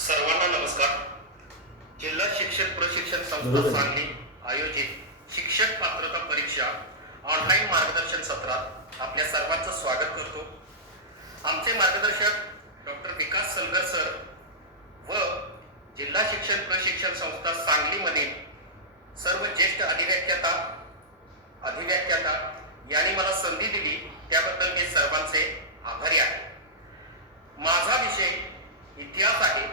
सर्वांना नमस्कार. जिल्हा शिक्षक प्रशिक्षण संस्था सांगली आयोजित शिक्षक पात्रता परीक्षा ऑनलाईन मार्गदर्शन सत्रात आपल्या सर्वांचं स्वागत करतो. आमचे मार्गदर्शक डॉक्टर विकास सलगर सर व जिल्हा शिक्षक प्रशिक्षण संस्था सांगलीमधील सर्व ज्येष्ठ अधिव्याख्याता यांनी मला संधी दिली त्याबद्दल मी सर्वांचे आभारी आहे. माझा विषय इतिहास आहे.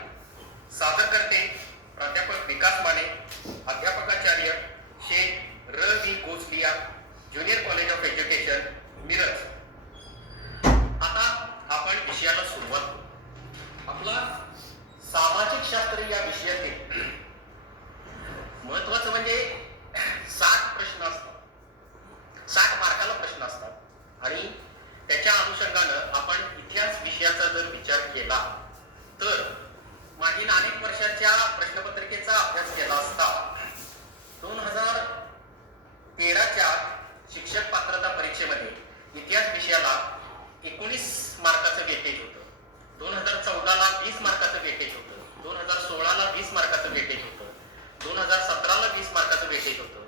सादर करते प्राध्यापक विकास माने, अध्यापकाचार्य Shaikh R V Kosaliya, junior college of education, Miraj. आता आपण विषयाला सुरुवात करू. आपला सामाजिक शास्त्र या विषयातील महत्वाचं म्हणजे 60 प्रश्न असतात. 60 मार्काला प्रश्न असतात आणि त्याच्या अनुषंगानं आपण इतिहास विषयाचा जर विचार केला तर मागील अनेक वर्षाच्या प्रश्नपत्रिकेचा अभ्यास केला असता 2013च्या शिक्षक पात्रता परीक्षेमध्ये इतिहास विषयाला 19 मार्काचं वेटेज होतं. 2014ला 20 मार्काचं वेटेज होतं. 2016ला 20 मार्काचं वेटेज होतं. 2017ला 20 मार्काचं वेटेज होतं.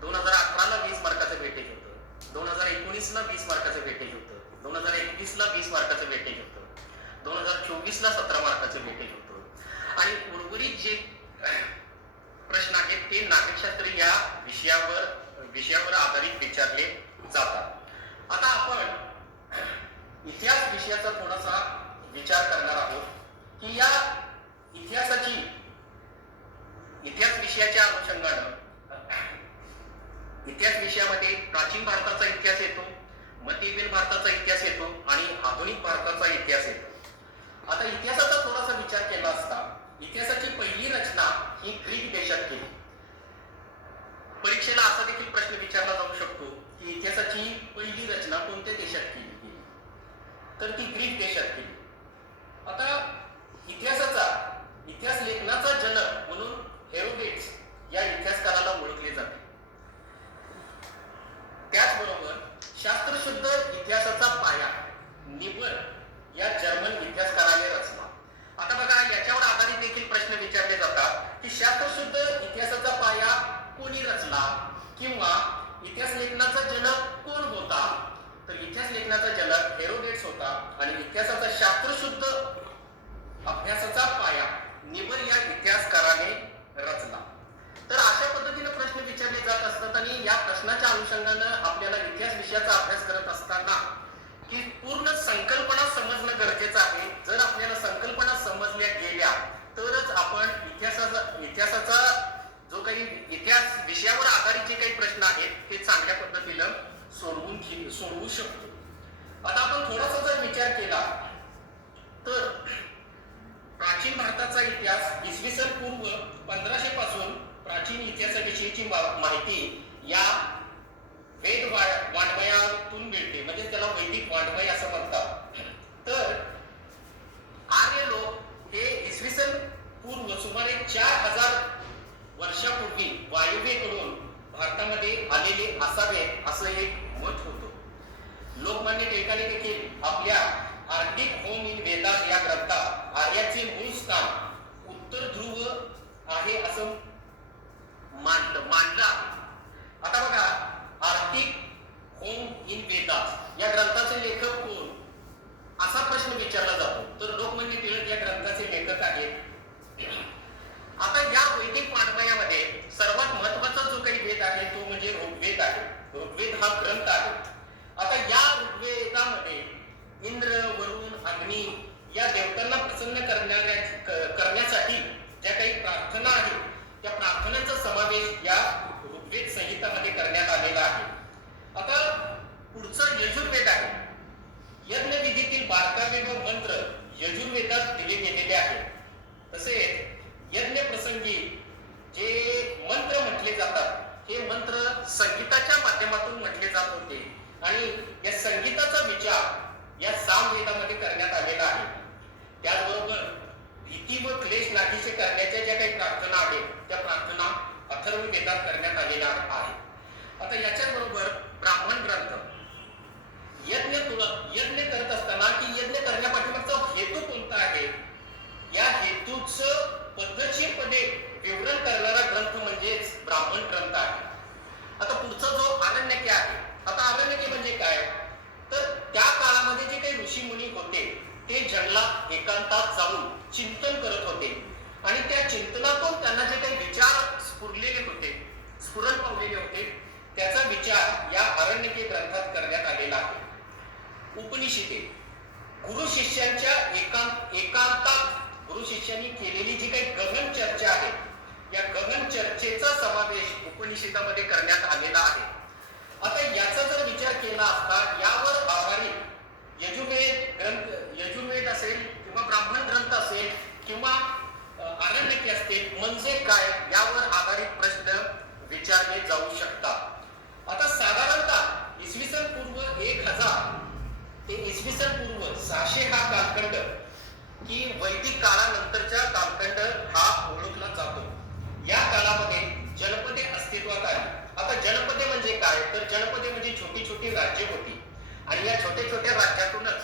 2018ला 20 मार्काचं वेटेज होतं. 2019ला 20 मार्काचं वेटेज होतं. 2021ला 20 मार्काचं वेटेज होतं. 2024ला 17 मार्काचं वेटेज होतं. आणि उर्वरित जे प्रश्न आहेत ते नागरिकशास्त्र या विषयावर आधारित विचारले जातात. आता आपण इतिहास विषयाचा थोडासा विचार करणार आहोत की या इतिहास विषयाच्या अनुषंगानं इतिहास विषयामध्ये प्राचीन भारताचा इतिहास येतो, मध्ययुगीन भारताचा इतिहास येतो आणि आधुनिक भारताचा इतिहास येतो. आता इतिहासाचा थोडासा विचार केला असता इतिहासाची पहिली रचना ही ग्रीक देशात केली. परीक्षेला असा देखील प्रश्न विचारला जाऊ शकतो की इतिहासाची पहिली रचना कोणत्या देशात केली गेली, तर ती ग्रीक देशात केली. आता इतिहास लेखनाचा जनक म्हणून हेरोडेट्स या इतिहासकाराला ओळखले जाते. त्याचबरोबर शास्त्रशुद्ध इतिहासाचा पाया निबर या जर्मन इतिहासकाराने रचला. आता बघा, याच्यावर आधारित देखील प्रश्न विचारले जातात की शास्त्रशुद्ध इतिहासाचा पाया कोणी रचला किंवा इतिहास लेखनाचा जनक कोण होता, तर इतिहास लेखनाचा जनक हेरोडेट्स होता आणि इतिहासाचा शास्त्रशुद्ध अभ्यासाचा पाया निबर या इतिहासकाराने रचला. तर अशा पद्धतीने प्रश्न विचारले जात असतात आणि या प्रश्नाच्या अनुषंगानं आपल्याला इतिहास विषयाचा अभ्यास करत असताना की पूर्ण संकल्पना समजणं गरजेचं आहे. जर आपल्याला संकल्पना समजल्या गेल्या तरच आपण इतिहासाचा जो काही इतिहास विषयावर आधारित जे काही प्रश्न आहेत ते चांगल्या पद्धतीनं सोडवू शकतो. आता आपण थोडासा जर विचार केला तर प्राचीन भारताचा इतिहास इसवी सन पूर्व 1500 पासून प्राचीन इतिहासाविषयीची माहिती या वेद वाङ्मयातून मिळते, म्हणजे त्याला वैदिक वाङ्मय असं म्हणतात. तर आर्य लोक हे इसवी सन पूर्व सुमारे 4000 वर्षापूर्वी वायव्येकडून भारतामध्ये आलेले असावे असं एक मत होतं. लोकमान्य टिळकांनी देखील आपल्या आर्टिक होम इन वेदास या ग्रंथात आर्याचे मूळ स्थान उत्तर ध्रुव आहे असं मांडलं. आता बघा, आर्टिक होम इन वेदास या ग्रंथाचे लेखक कोण असा प्रश्न विचारला जातो, तर लोकमान्य टिळक या ग्रंथाचे लेखक आहेत. आता या वैदिक वाङ्मयामध्ये सर्वात महत्वाचा जो काही वेद आहे तो म्हणजे ऋग्वेद आहे. ऋग्वेद हा ग्रंथ आहे. आता या ऋग्वेदामध्ये इंद्र, वरुण, अग्नी या देवतांना प्रसन्न करण्यासाठी ज्या काही प्रार्थना आहेत त्या प्रार्थनांचा समावेश या ऋग्वेद संहितामध्ये करण्यात आलेला आहे. आता पुढचा यजुर्वेद आहे. यज्ञविधीतील बारकावे व मंत्र यजुर्वेदात दिले गेलेले आहेत. तसेच यज्ञ प्रसंगी जे मंत्र म्हटले जातात हे मंत्र संगीताच्या माध्यमातून म्हटले जात होते आणि या संगीताचा विचार या सामवेदामध्ये करण्यात आलेला आहे. त्याचबरोबर भीती व क्लेश नाहीसे करण्याच्या ज्या काही प्रार्थना आहेत त्या प्रार्थना अथर्ववेदात करण्यात आलेल्या आहेत. आता याच्याच बरोबर ब्राह्मण ग्रंथ यज्ञ करत असताना की यज्ञ करण्यापाठीमागचा हेतू कोणता आहे, या हेतू हिंदूंचं पद्धतशीरपणे विवरण करणारा ग्रंथ म्हणजेच ब्राह्मण ग्रंथ आहे. आता पुढचा जो आरण्यके आहे, आता आरण्यके म्हणजे काय, तर त्या काळामध्ये जे काही ऋषीमुनी होते ते जंगलात एकांतात जाऊन चिंतन करत होते आणि त्या चिंतनातून त्यांना जे काही विचार स्फुरलेले होते, स्फुरण पावलेले होते, त्याचा विचार या आरण्यके ग्रंथात करण्यात आलेला आहे. उपनिषदे गुरु शिष्यांच्या एकांतात गुरु शिष्यांनी केलेली जी काही गहन चर्चा आहे, या गहन चर्चेचा समावेश उपनिषदामध्ये करण्यात आलेला आहे. आता याचा जर विचार केला असता, यावर आधारित यजुर्वेद असेल किंवा ब्राह्मण ग्रंथ असेल किंवा आरण्यके असतील म्हणजे काय, यावर आधारित प्रश्न विचारले जाऊ शकतात. आता साधारणतः इसवी सन पूर्व 1000 ते इसवी सन पूर्व 600 हा कालखंड की वैदिक काळानंतरचा कालखंड हा ओळखला जातो. या काळामध्ये जनपदे अस्तित्वात आली. आता जनपदे म्हणजे काय, तर जनपदे म्हणजे छोटी छोटी राज्ये होती आणि या छोट्या छोट्या राज्यातूनच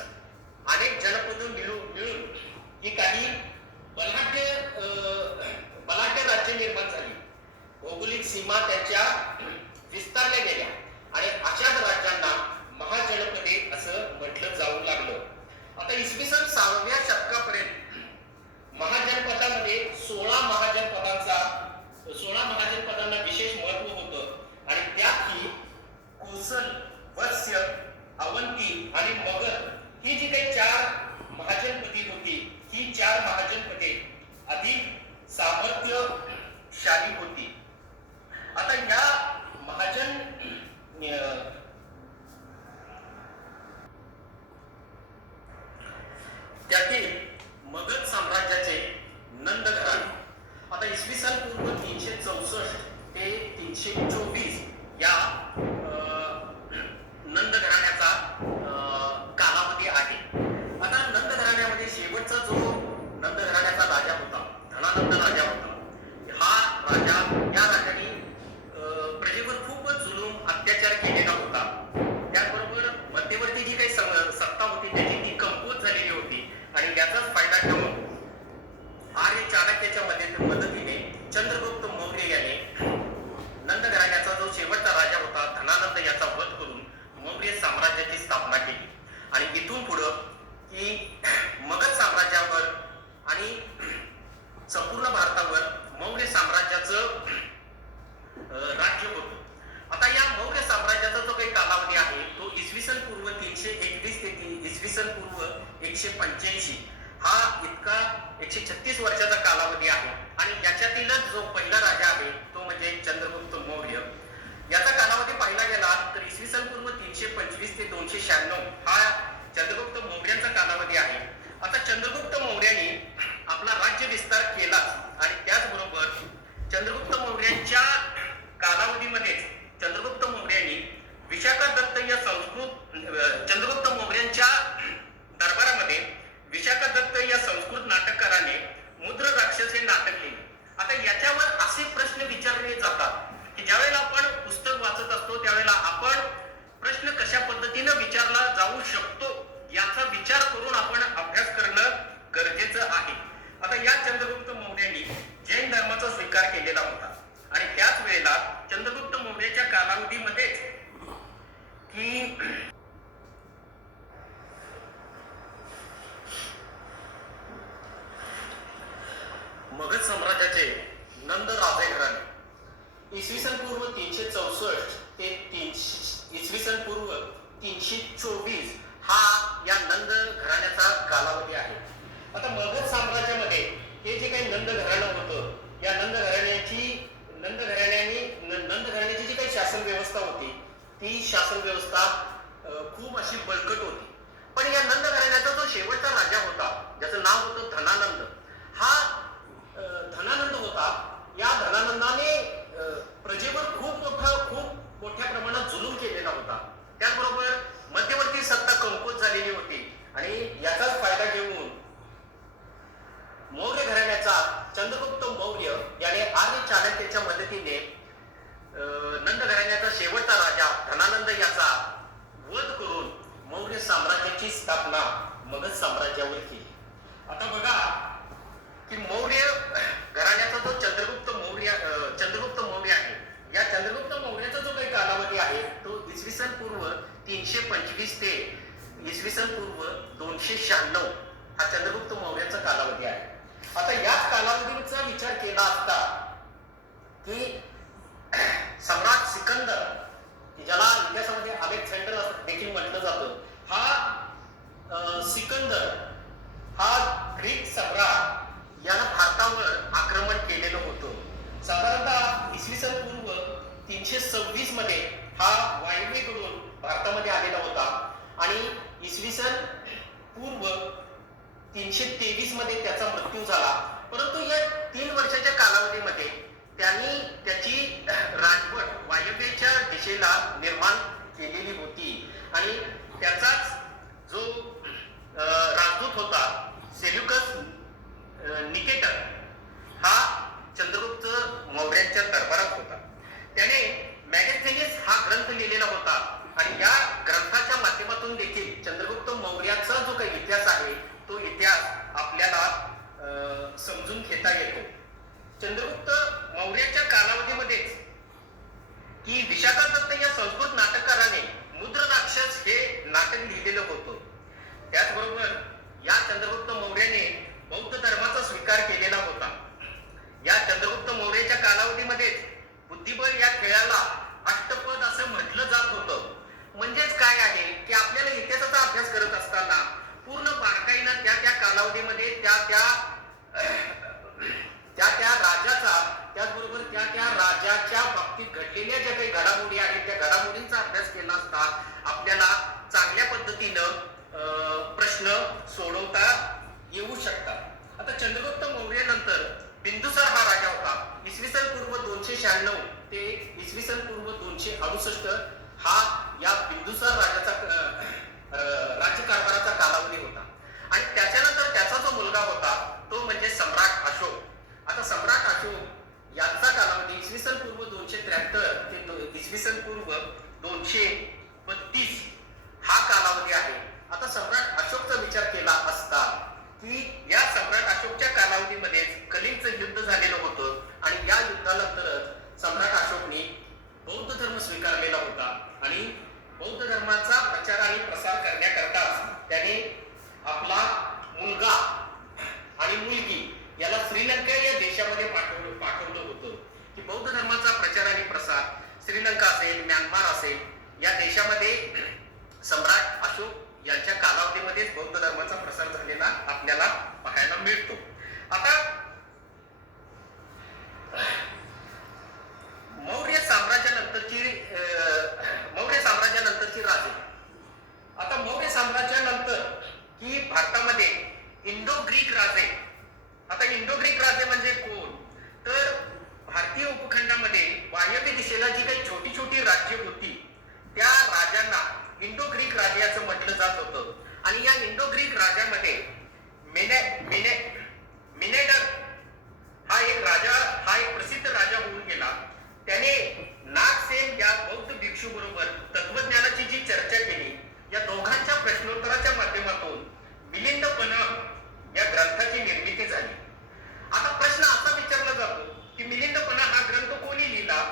अनेक जनपद मिळून ही काही बलाढ्य राज्य निर्माण झाली. भौगोलिक सीमा त्यांच्या विस्तारल्या गेल्या आणि अशाच राज्यांना महाजनपदे असं म्हटलं जाऊ लागलं. आता इसवी सन 6व्या शतकापर्यंत महाजनपदामध्ये 16 महाजनपदांना विशेष महत्व होतं आणि त्यातही कोसल, वत्स्य, अवंती आणि मगध ही जी काही 4 महाजनपदी होती, ही 4 महाजनपदे अधिक सामर्थ्यशाली होती. आता या महाजन त्यातील मगध साम्राज्याचे नंद घराणे, आता इसवी सन पूर्व 364 ते 324 या नंद घराण्याचा कालावधी आहे. आता नंद घराण्यामध्ये शेवटचा जो नंद घराण्याचा राजा होता, धनानंद राजा होता. हा राजा, या राजाने प्रजेवर खूपच जुलूम अत्याचार केलेला होता. त्याचबरोबर मध्यवर्ती जी काही सत्ता होती त्याची ती कमकुवत झालेली होती आणि याचाच फायदा घेऊन आर्य चाणक्याच्या मदतीने चंद्रगुप्त मौर्य याने नंद घराण्याचा जो शेवटचा राजा होता धनानंद याचा वध करून मौर्य साम्राज्याची स्थापना केली. आणि इथून पुढं की मगध साम्राज्यावर आणि संपूर्ण भारतावर मौर्य साम्राज्याचं राज्य होतं. आता या मौर्य साम्राज्याचा जो काही कालावधी आहे तो इसवी सन पूर्व 321 ते इसवी सन पूर्व 185 हा इतका 136 वर्षाचा कालावधी आहे. आणि याच्यातीलच जो पहिला राजा आहे तो म्हणजे चंद्रगुप्त मौर्य. याचा कालावधी पाहिला गेला तर इसवी सन पूर्व 325 ते 296 हा चंद्रगुप्त मौर्यांचा कालावधी आहे. आता चंद्रगुप्त मौर्याने आपला राज्य विस्तार केला आणि त्याचबरोबर चंद्रगुप्त मौर्यांच्या कालावधीमध्येच चंद्रगुप्त मौर्याने विशाखा दत्त या चंद्रगुप्त मौर्यांच्या दरबारामध्ये विशाखा दत्त या संस्कृत नाटककाराने मुद्र राक्षस हे नाटक लिहिले. आता याच्यावर असे प्रश्न विचारले जातात की ज्यावेळेला आपण पुस्तक वाचत असतो त्यावेळेला आपण प्रश्न कशा पद्धतीने विचारला जाऊ शकतो याचा विचार करून आपण अभ्यास करणं गरजेचं आहे. आता या चंद्रगुप्त मौर्याने जैन धर्माचा स्वीकार केलेला होता आणि त्याच वेळेला चंद्रगुप्त मौर्याच्या कालावधीमध्येच की मगध साम्राज्याचे नंद राजे घराणे इसवी सन पूर्व 364 ते इसवी सन पूर्व 324 हा या नंद घराण्याचा कालावधी आहे. आता मगध साम्राज्यामध्ये हे जे काही नंद घराणं होतं, या नंद घराण्याची जी काही शासन व्यवस्था होती ती शासन व्यवस्था खूप अशी बळकट होती. पण या नंद घराण्याचा जो शेवटचा राजा होता ज्याचं नाव होतं धनानंद, हा धनानंद होता. या धनानंदाने प्रजेवर खूप मोठ्या प्रमाणात जुलूम केलेला होता. त्याचबरोबर मध्यवर्ती सत्ता कमकुवत झालेली होती आणि याचाच फायदा घेऊन मौर्य घराण्याचा चंद्रगुप्त मौर्य याने आर्य चाणक्याच्या मदतीने नंद घराण्याचा शेवटचा राजा धनानंद याचा वध करून मौर्य साम्राज्याची स्थापना मगध साम्राज्यावर केली. आता बघा की मौर्य घराण्याचा जो चंद्रगुप्त मौर्य आहे, या चंद्रगुप्त मौर्याचा जो काही कालावधी आहे तो इसवी सन पूर्व 325 ते इसवी सन पूर्व 296 हा चंद्रगुप्त मौर्याचा कालावधी आहे. आता याच कालावधीचा विचार केला असता की सम्राट सिकंदर, ज्याला इतिहासामध्ये अलेक्झांडर देखील म्हटलं जातं, हा सिकंदर हा ग्रीक सम्राट यानं भारतावर आक्रमण केलेलं होतं. साधारणतः इसवी सन पूर्व 326 मध्ये हा वायव्येकडून भारतामध्ये आलेला होता आणि इसवी सन पूर्व 323 मध्ये त्याचा मृत्यू झाला. परंतु या 3 वर्षाच्या कालावधीमध्ये त्यांनी त्याची राजवट वायव्येच्या दिशेला निर्माण केलेली होती आणि त्याचाच जो राजदूत होता सेल्युकस निकेटर हा चंद्रगुप्त मौर्यांच्या दरबारात होता. त्याने मॅगस्थेनिस हा ग्रंथ लिहिलेला होता आणि या ग्रंथाच्या माध्यमातून देखील चंद्रगुप्त मौर्याचा जो काही इतिहास आहे तो इतिहास आपल्याला समजून घेता येतो. चंद्रगुप्त मौर्याच्या कालावधीमध्येच की विशाखा दत्त या संस्कृत नाटककाराने मुद्र राक्षस हे नाटक लिहिलेलं होतं. त्याचबरोबर या चंद्रगुप्त मौर्याने बौद्ध धर्माचा स्वीकार केलेला होता. या चंद्रगुप्त मौर्याच्या कालावधीमध्येच बुद्धिबळ या खेळाला अष्टपद असं म्हटलं जात होतं. म्हणजेच काय आहे की आपल्याला इतिहासाचा अभ्यास करत असताना पूर्ण बारकाईनं त्या कालावधीमध्ये त्या राजाचा, त्याचबरोबर त्या राजाच्या बाबतीत घडलेल्या ज्या काही घडामोडी आहेत त्या घडामोडींचा अभ्यास केला असता आपल्याला चांगल्या पद्धतीनं प्रश्न सोडवता येऊ शकतात. आता चंद्रगुप्त मौर्य नंतर बिंदुसार हा राजा होता. इसवी सन पूर्व 296 ते इसवी सन पूर्व 268 हा या बिंदुसार राजाचा राज्यकारभाराचा कालावधी होता आणि त्याच्यानंतर त्याचा जो मुलगा होता तो म्हणजे सम्राट अशोक. आता सम्राट अशोक यांचा कालावधी इसवी सन पूर्व 273 ते इसवी सन पूर्व 232 हा कालावधी आहे. आता सम्राट अशोकचा विचार केला असता की या सम्राट अशोकच्या कालावधीमध्येच कलिंगचं युद्ध झालेलं होतं आणि या युद्धानंतर सम्राट अशोकने बौद्ध धर्म स्वीकारलेला होता आणि बौद्ध धर्माचा प्रचार आणि प्रसार करण्याकरताच त्याने आपला मुलगा आणि मुलगी याला श्रीलंका या देशामध्ये पाठवलं होतं की बौद्ध धर्माचा प्रचार आणि प्रसार श्रीलंका असेल, म्यानमार असेल या देशामध्ये सम्राट अशोक यांच्या कालावधीमध्येच बौद्ध धर्माचा प्रसार झालेला आपल्याला पाहायला मिळतो. आता मौर्य साम्राज्यानंतरची राजे. आता मौर्य साम्राज्यानंतर की भारतामध्ये इंडो ग्रीक राजे. आता इंडो ग्रीक राजे म्हणजे कोण, तर भारतीय उपखंडामध्ये वायव्य दिशेला जी काही छोटी छोटी राज्य होती त्या राजांना इंडो ग्रीक राजे असं म्हटलं जात होतं. आणि या इंडो ग्रीक राजामध्ये मिनेडर हा एक प्रसिद्ध राजा होऊन गेला. त्याने नागसेन या बौद्ध भिक्षू बरोबर तत्वज्ञानाची जी चर्चा केली, या दोघांच्या प्रश्नोत्तराच्या माध्यमातून मिलिंदपण या ग्रंथाची निर्मिती झाली. आता प्रश्न असा विचारला जातो की मिलिंदपणा हा ग्रंथ कोणी लिहिला,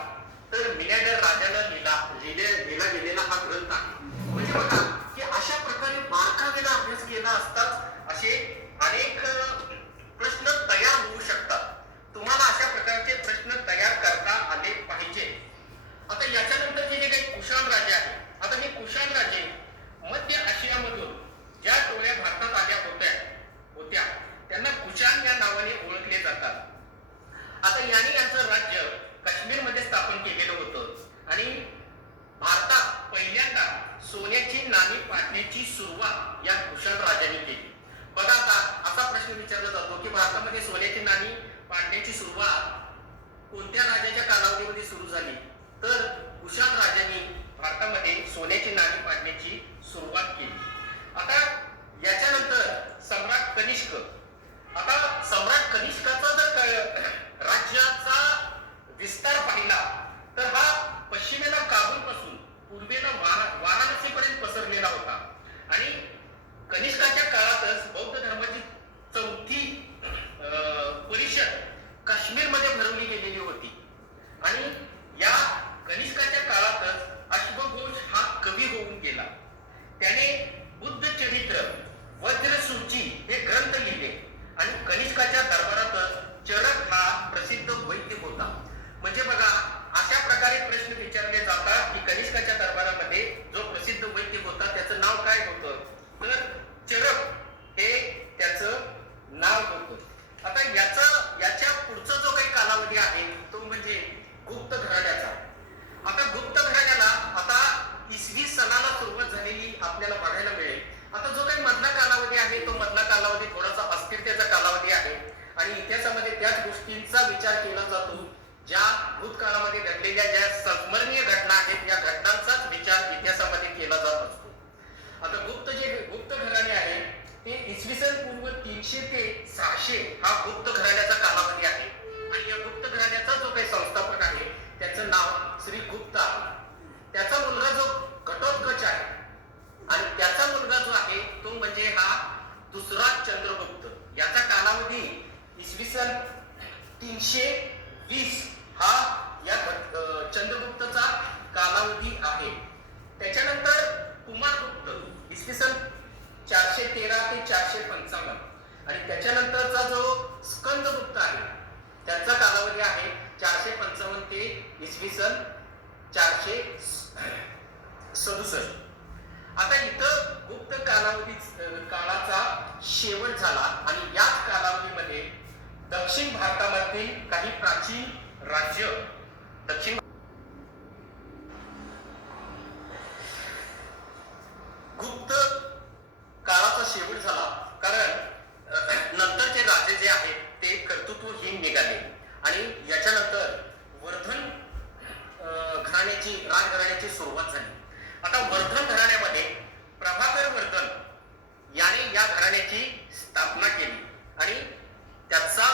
तर मिनेडर राजानं लिहिला गेलेला हा ग्रंथ आहे. म्हणजे बघा की अशा प्रकारे बारकावेला अभ्यास केला असताच असे अनेक प्रश्न तयार होऊ शकतात. तुम्हाला अशा प्रकारचे प्रश्न तयार करता आले पाहिजे. आता याच्यानंतरचे जे काही कुशाण राजे आहेत, आता हे कुशाण राजे मध्य आशियामधून ज्या टोळ्या भारतात आल्या होत्या त्यांना कुशाण या नावाने ओळखले जातात. आता यांनी यांचं राज्य काश्मीरमध्ये स्थापन केलेलं होतं आणि भारतात पहिल्यांदा सोन्याची नाणी पाडण्याची सुरुवात या कुशाण राजांनी केली. बघा आता असा प्रश्न विचारला जातो की भारतामध्ये सोन्याची नाणी पाडण्याची सुरुवात कोणत्या राजाच्या कालावधीमध्ये सुरू झाली, तर कुशाण राजांनी भारतामध्ये सोन्याची नाणी पाडण्याची सुरुवात केली. आता याच्यानंतर सम्राट कनिष्क. आता सम्राट कनिष्काचा जर राज्याचा विस्तार पाहिला तर हा पश्चिमेला काबूल पासून पूर्वेला वाराणसीपर्यंत पसरलेला होता आणि कनिष्काच्या काळातच बौद्ध धर्माची चौथी तर चरक हे त्याचं नाव होतं. आता याच्या पुढचा जो काही कालावधी आहे तो म्हणजे गुप्त घराण्याचा. आता गुप्त घराण्याला आता इसवी सणाला सुरुवात झालेली आपल्याला बघायला मिळेल. आता जो काही मधला कालावधी आहे तो मधला कालावधी थोडासा अस्थिरतेचा कालावधी आहे आणि इतिहासामध्ये त्याच गोष्टींचा विचार केला जातो ज्या भूतकाळामध्ये घडलेल्या ज्या स्मरणीय घटना आहेत या घटनांचाच विचार इतिहासामध्ये केला जात असतो. आता गुप्त घराणे आहे ते इसवी सन पूर्व 300 ते 600 हा गुप्त घराण्याचा कालावधी आहे आणि या गुप्त घराण्याचा जो काही संस्थापक आहे त्याचं नाव श्री गुप्त आहे. त्याचा मुलगा जो घटोत्कच आहे आणि त्याचा मुलगा जो आहे तो म्हणजे हा दुसरा चंद्रगुप्त. याचा कालावधी इसवी सन 320 हा या चंद्रगुप्तचा कालावधी आहे. त्याच्यानंतर कुमारगुप्त इसवी सन 413 ते 455 आणि त्याच्यानंतरचा जो स्कंदगुप्त आहे त्याचा कालावधी आहे 455 ते इसवी सन 467. आता इथं गुप्त काळाचा शेवट झाला आणि याच कालावधीमध्ये दक्षिण भारतामधील काही प्राचीन राज्य दक्षिण गुप्त काळाचा शेवट झाला कारण नंतरचे राजे जे आहेत ते कर्तृत्वहीन निघाले आणि याच्यानंतर वर्धन राजघराण्याची सुरुवात झाली. आता वर्धन घराण्यामध्ये प्रभाकर वर्धन याने या घराण्याची स्थापना केली आणि त्याचा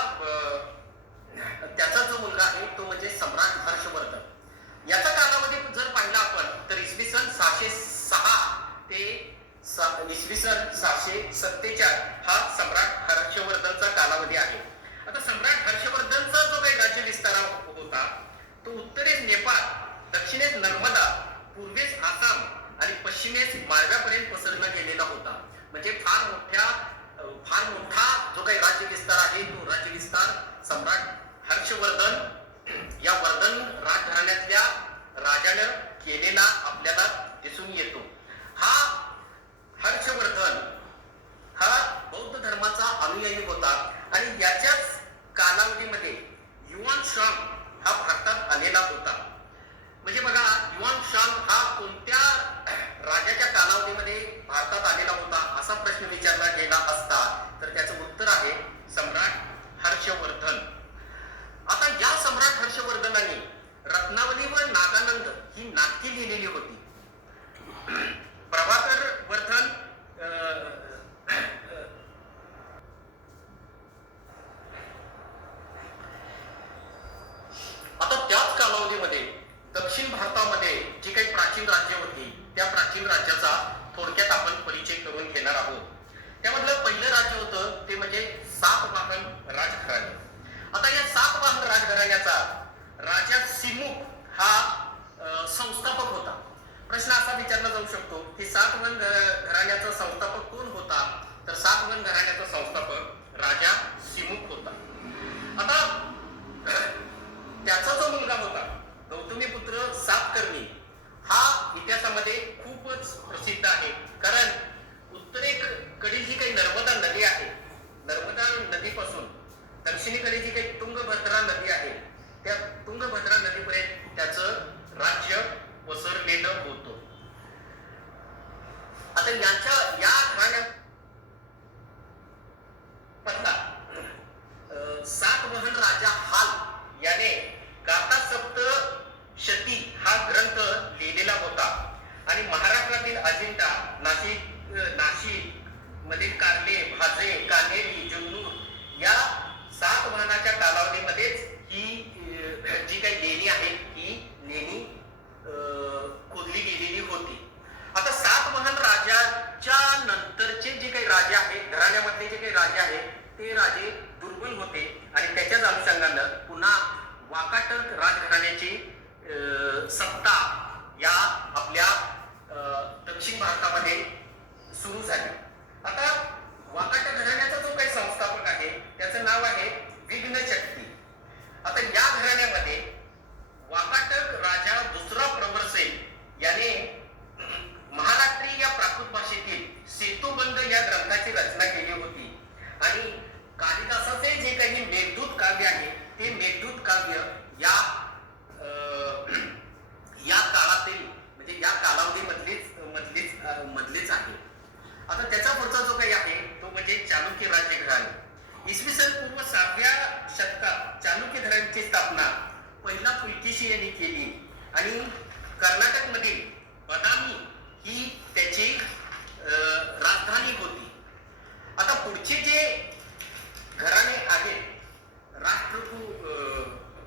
जो मुलगा आहे तो म्हणजे सम्राट हर्षवर्धन. याचा कालावधी जर पाहिला आपण तर इसवी सन 606 ते इसवी सन 647 हा सम्राट हर्षवर्धनचा कालावधी आहे. आता सम्राट हर्षवर्धनचा जो काही राज्य विस्तार होता तो उत्तरेस नेपाळ, दक्षिणेस नर्मदा, पूर्वेस आसाम आणि पश्चिमेस मालव्यापर्यंत पसरला गेलेला होता. म्हणजे फार मोठा जो काही राज्य विस्तार आहे तो राज्य विस्तार सम्राट हर्षवर्धन या वर्धन राजघराण्यातल्या राजानं केलेला आपल्याला दिसून येतो. हा हर्षवर्धन हा बौद्ध धर्माचा अनुयायी होता आणि याच्याच कालावधीमध्ये युआन शांग हा भारतात आलेला होता. म्हणजे बघा युआन शांग हा कोणत्या राजाच्या कालावधीमध्ये भारतात आलेला होता असा प्रश्न विचारला गेला असता तर त्याचं उत्तर आहे सम्राट हर्षवर्धन. आता या सम्राट हर्षवर्धनाने रत्नावली व नागानंद ही नाटके लिहिलेली होती. प्रभाकर वर्धन आता त्याच कालावधीमध्ये दक्षिण भारतामध्ये जी काही प्राचीन राज्य होती त्या प्राचीन राज्याचा थोडक्यात आपण परिचय करून घेणार आहोत. त्यामधलं पहिलं राज्य होतं ते म्हणजे सातवाहन राजघराणे. आता या सातवाहन राजघराण्याचा राजा सिमुक हा संस्थापक होता. प्रश्न असा विचारला जाऊ शकतो की सातवाहन घराण्याचा संस्थापक कोण होता तर सातवाहन घराण्याचा संस्थापक राजा सिमुक होता. आता त्याचा जो मुलगा होता गौतमीपुत्र सातकर्णी हा इतिहासामध्ये खूपच प्रसिद्ध आहे कारण उत्तरेकडील जी काही नर्मदा नदी आहे नर्मदा नदीपासून दक्षिणेकडे जी काही तुंगभद्रा नदी आहे त्या तुंगभद्रा नदीपर्यंत त्याचं राज्य पसरलेलं होतं. आता या घराण्यात सातवाहन राजा हाल याने गाथा सप्तशती हा ग्रंथ लिहिलेला होता आणि महाराष्ट्रातील अजिंठा, नाशिक मधील कारले, भाजे, कान्हेरी, जुन्नूर या सातवाहनाच्या कालावधीमध्येच ही जी काही लेणी आहे ही लेणी खोदली गेलेली होती. आता सातवाहन राजाच्या नंतरचे जे काही राजे आहेत घराण्यामधले जे काही राजे आहेत ते राजे दुर्बल होते आणि त्याच्याच अनुषंगानं पुन्हा वाकाटक राजघराण्याची सत्ता या आपल्या दक्षिण भारतामध्ये सुरू झाली. आता वाकाटक घराण्याचा जो काही संस्थापक आहे त्याचं नाव आहे विघ्नशक्ती. आता या घराण्यामध्ये वाकाटक राजा दुसरा प्रवरसेन याने महाराष्ट्री या प्राकृत भाषेतील सेतुबंध चालुक्य राज्यघराणे. इसवी सन पूर्व 6व्या शतकात चालुक्य घराण्याची स्थापना पहिला पुलकेशी यांनी केली आणि कर्नाटकमधील बदामी ही त्याची राजधानी होती. आता पुढचे जे घराणे आहेत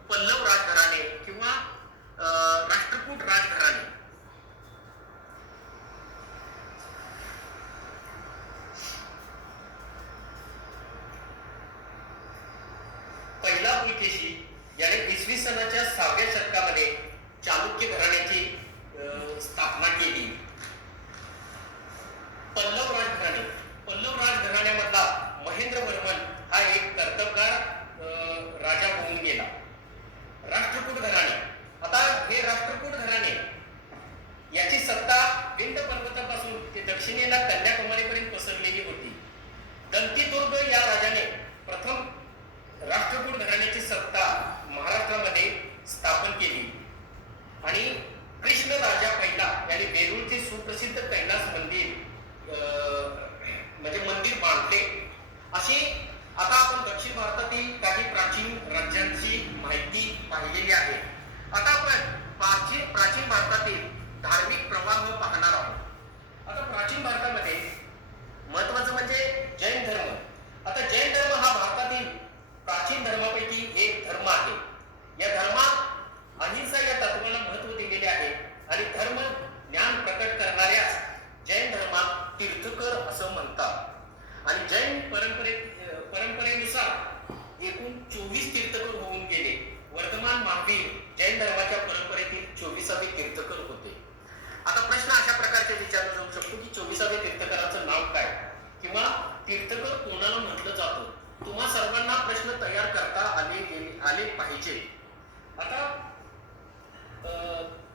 पल्लव राजघराणे किंवा राष्ट्रकूट राजघराणे. पहिला पुलकेशी याने इसवी सनाच्या 6व्या शतकामध्ये चालुक्य घराण्याची स्थापना केली. पल्लव राजघराण्यामधला महेंद्रवर्मन हा एक कर्तबगार राजा होऊन गेला. राष्ट्रकूट घराणे. आता हे राष्ट्रकूट घराणे याची सत्ता विंध्य पर्वतापासून ते दक्षिणेला कन्याकुमारीपर्यंत पसरलेली होती. दंतीदुर्ग या राजाने प्रथम राष्ट्रकूट घराण्याची सत्ता महाराष्ट्रामध्ये स्थापन केली आणि कृष्ण राजा पहिला यांनी वेरूळचे सुप्रसिद्ध कैलास मंदिर म्हणजे मंदिर बांधले. अशी आता आपण दक्षिण भारतातील काही प्राचीन राज्यांची माहिती पाहिलेली आहे. आता आपण प्राचीन भारतातील धार्मिक प्रवाह पाहणार आहोत. आता प्राचीन भारतामध्ये महत्वाचं म्हणजे जैन धर्म. आता जैन धर्म हा भारतातील प्राचीन धर्मापैकी एक धर्म आहे. या धर्मात अहिंसा या तत्वाला महत्व दिलेले आहे आणि धर्म ज्ञान प्रकट करणाऱ्यास जैन धर्मात तीर्थकर असं म्हणतात. आणि जैन परंपरेनुसार एकूण 24 तीर्थकर होऊन गेले. वर्तमान महावीर जैन धर्माच्या परंपरेतील 24वे तीर्थकर होते. आता प्रश्न अशा प्रकारचे विचारला जाऊ शकतो की 24व्या तीर्थकराचं नाव काय किंवा तीर्थकर कोणाला म्हटलं जातं. तुम्हा सर्वांना प्रश्न तयार करता आले पाहिजे. आता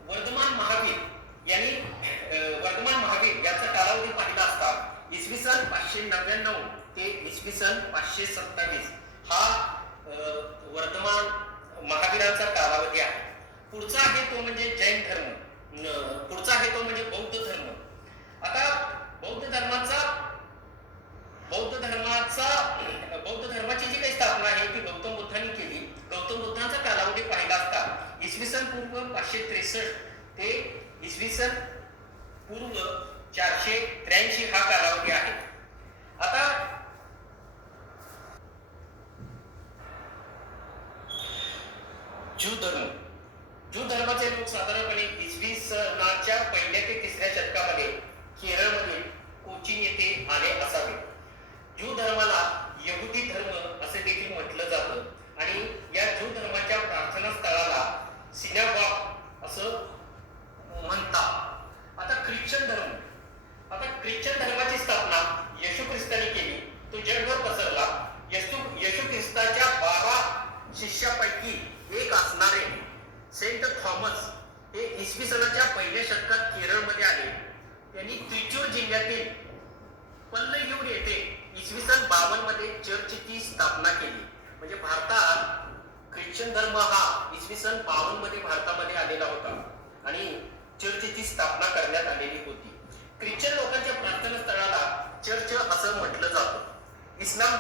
वर्तमान महावीर याचा कालावधी पाहिला असता इसवी सन 599 ते इसवी सन 527 हा वर्तमान महावीरांचा कालावधी आहे. पुढचा आहे तो म्हणजे जैन धर्म. पुढचा आहे तो म्हणजे बौद्ध धर्म. आता बौद्ध धर्माची जी काही स्थापना आहे ती गौतम बुद्धांनी केली. गौतम बुद्धांचा कालावधी पाहिला असता इसवी सन पूर्व 563 ते इसवी सन पूर्व 483 हा कालावधी आहे. आता ज्यू धर्माचे लोक साधारणपणे इसवी सनाच्या 1ल्या ते 3ऱ्या शतकामध्ये केरळमधील कोचीन येथे आले असावे. ज्यू धर्माला यहुदी धर्म असे देखील म्हटलं जातं आणि या ज्यू धर्माच्या प्रार्थना स्थळाला सिनागॉग असं म्हणतात. आता ख्रिश्चन धर्माची स्थापना येशू ख्रिस्ताने केली. तो जगभर पसरला. येशू ख्रिस्ताच्या 12 शिष्यापैकी एक असणारे सेंट थॉमस हे इसवी सनाच्या 1ल्या शतकात केरळमध्ये आले. त्यांनी त्रिचूर जिल्ह्यातील पल्लयूर येथे इसवी सन 52 मध्ये चर्चची स्थापना केली. म्हणजे भारतात ख्रिश्चन धर्म हा इसवी सन 52 मध्ये भारतामध्ये आलेला होता आणि चर्चची स्थापना करण्यात आलेली होती. ख्रिश्चन लोकांच्या प्रार्थनास्थळाला चर्च असं म्हटलं जातं. इस्लाम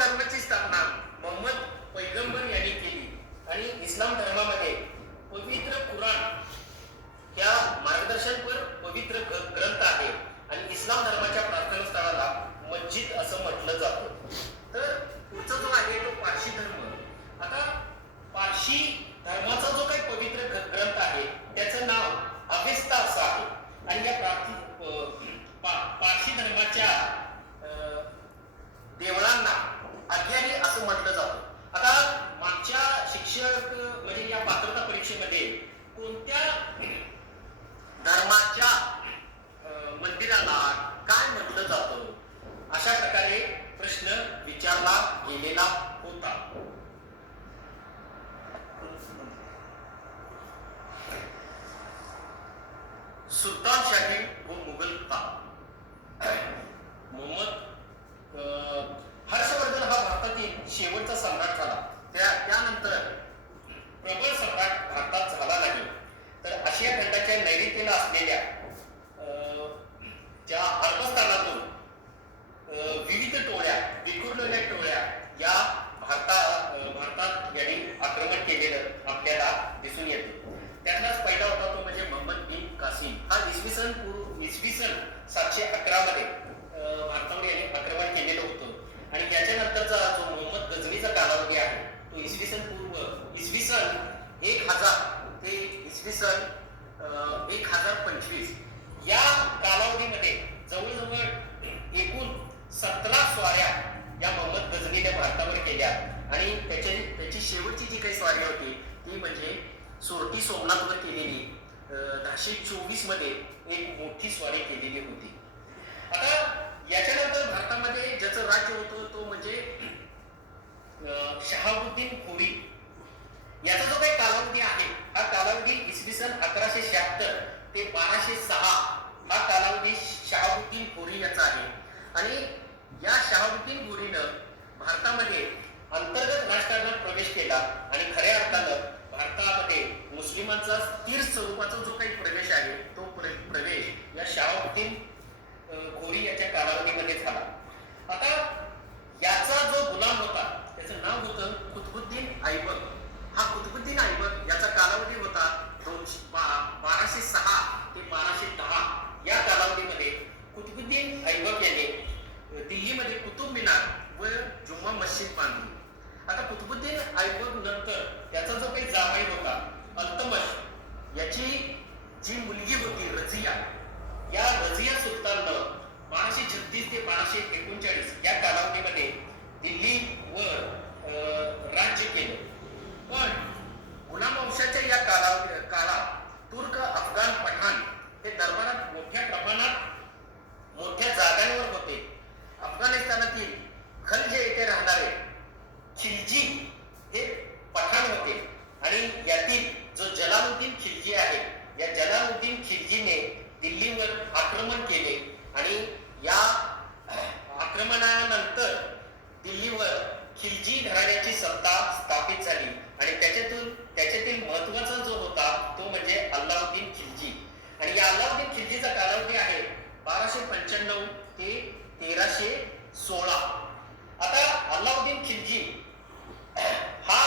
धर्माची स्थापना मोहम्मद पैगंबर यांनी केली आणि इस्लाम धर्मामध्ये पवित्र कुराण या मार्गदर्शनपर पवित्र ग्रंथ आहे आणि इस्लाम धर्माच्या प्रार्थनास्थळाला मस्जिद असं म्हटलं जातं. तर पुढचा जो आहे तो पारशी धर्म. आता पारशी धर्माचा जो काही पवित्र ग्रंथ आहे त्याचं नाव अवेस्ता असं आहे आणि या पारशी धर्माच्या देवळांना अग्यारी असं म्हटलं जातं. आता मागच्या शिक्षक म्हणजे या पात्रता परीक्षेमध्ये कोणत्या धर्माच्या मंदिराला काय म्हटलं जातं अशा प्रकारे प्रश्न विचारला गेलेला होता. सुलतानशाही व मुघलता. हर्षवर्धन हा भारतातील शेवटचा सम्राट झाला. त्यानंतर प्रबळ सम्राट भारतात झाला नाही. तर आशिया खंडाच्या नैऋत्येला असलेल्या ज्या अरबस्थानातून विविध 1524 मध्ये एक मोठी स्वारी केलेली होती. आता याच्यानंतर भारतामध्ये ज्याचं राज्य होतं तो म्हणजे शहाबुद्दीन खोरी. याचा जो काही कालावधी आहे हा कालावधी इसवी सन 1176 ते 1206 हा कालावधी शहाबुद्दीन खोरी याचा आहे. आणि या शहाबुद्दीन खोरीनं भारतामध्ये अंतर्गत राजकारणात प्रवेश केला आणि खऱ्या अर्थानं भारतामध्ये मुस्लिमांचा स्थिर स्वरूपाचा जो काही प्रवेश आहे तो प्रवेश या शहाबुद्दीन खोरी याच्या कालावधीमध्ये झाला. आता याचा जो गुलाम होता त्याचं नाव होतं कुतुबुद्दीन ऐबक. हा कुतुबुद्दीन ऐबक याचा कालावधी होता 1206 ते 1210 या कालावधीमध्ये कुतुबुद्दीन ऐबक याने दिल्लीमध्ये कुतुब मिनार व जुम्मा मस्जिद बांधली. आता कुतुबुद्दीन ऐबक नंतर त्याचा जो काही जावई होता अल्तमश याची जी मुलगी होती रझिया, या रझिया सुलताननं 1236 ते 1239 या कालावधीमध्ये दिल्लीवर राज्य केलं. पण गुलाम वंशाच्या या काळात तुर्क, अफगाण, पठाण हे दरबारात मोठ्या प्रमाणात मोठ्या जागांवर होते. अफगाणिस्तानातील खलजे येथे राहणारे खिलजी हे पठाण होते आणि यातील जो जलालुद्दीन खिलजी आहे या जलालुद्दीन खिलजीने दिल्लीवर आक्रमण केले आणि या आक्रमणानंतर दिल्लीवर खिलजी घराण्याची सत्ता स्थापित झाली आणि त्याच्यातील महत्वाचा जो होता तो म्हणजे अल्लाउद्दीन खिलजी. आणि या अल्लाउद्दीन खिलजीचा कालावधी आहे 1295 ते 1316. आता अल्लाउद्दीन खिलजी हा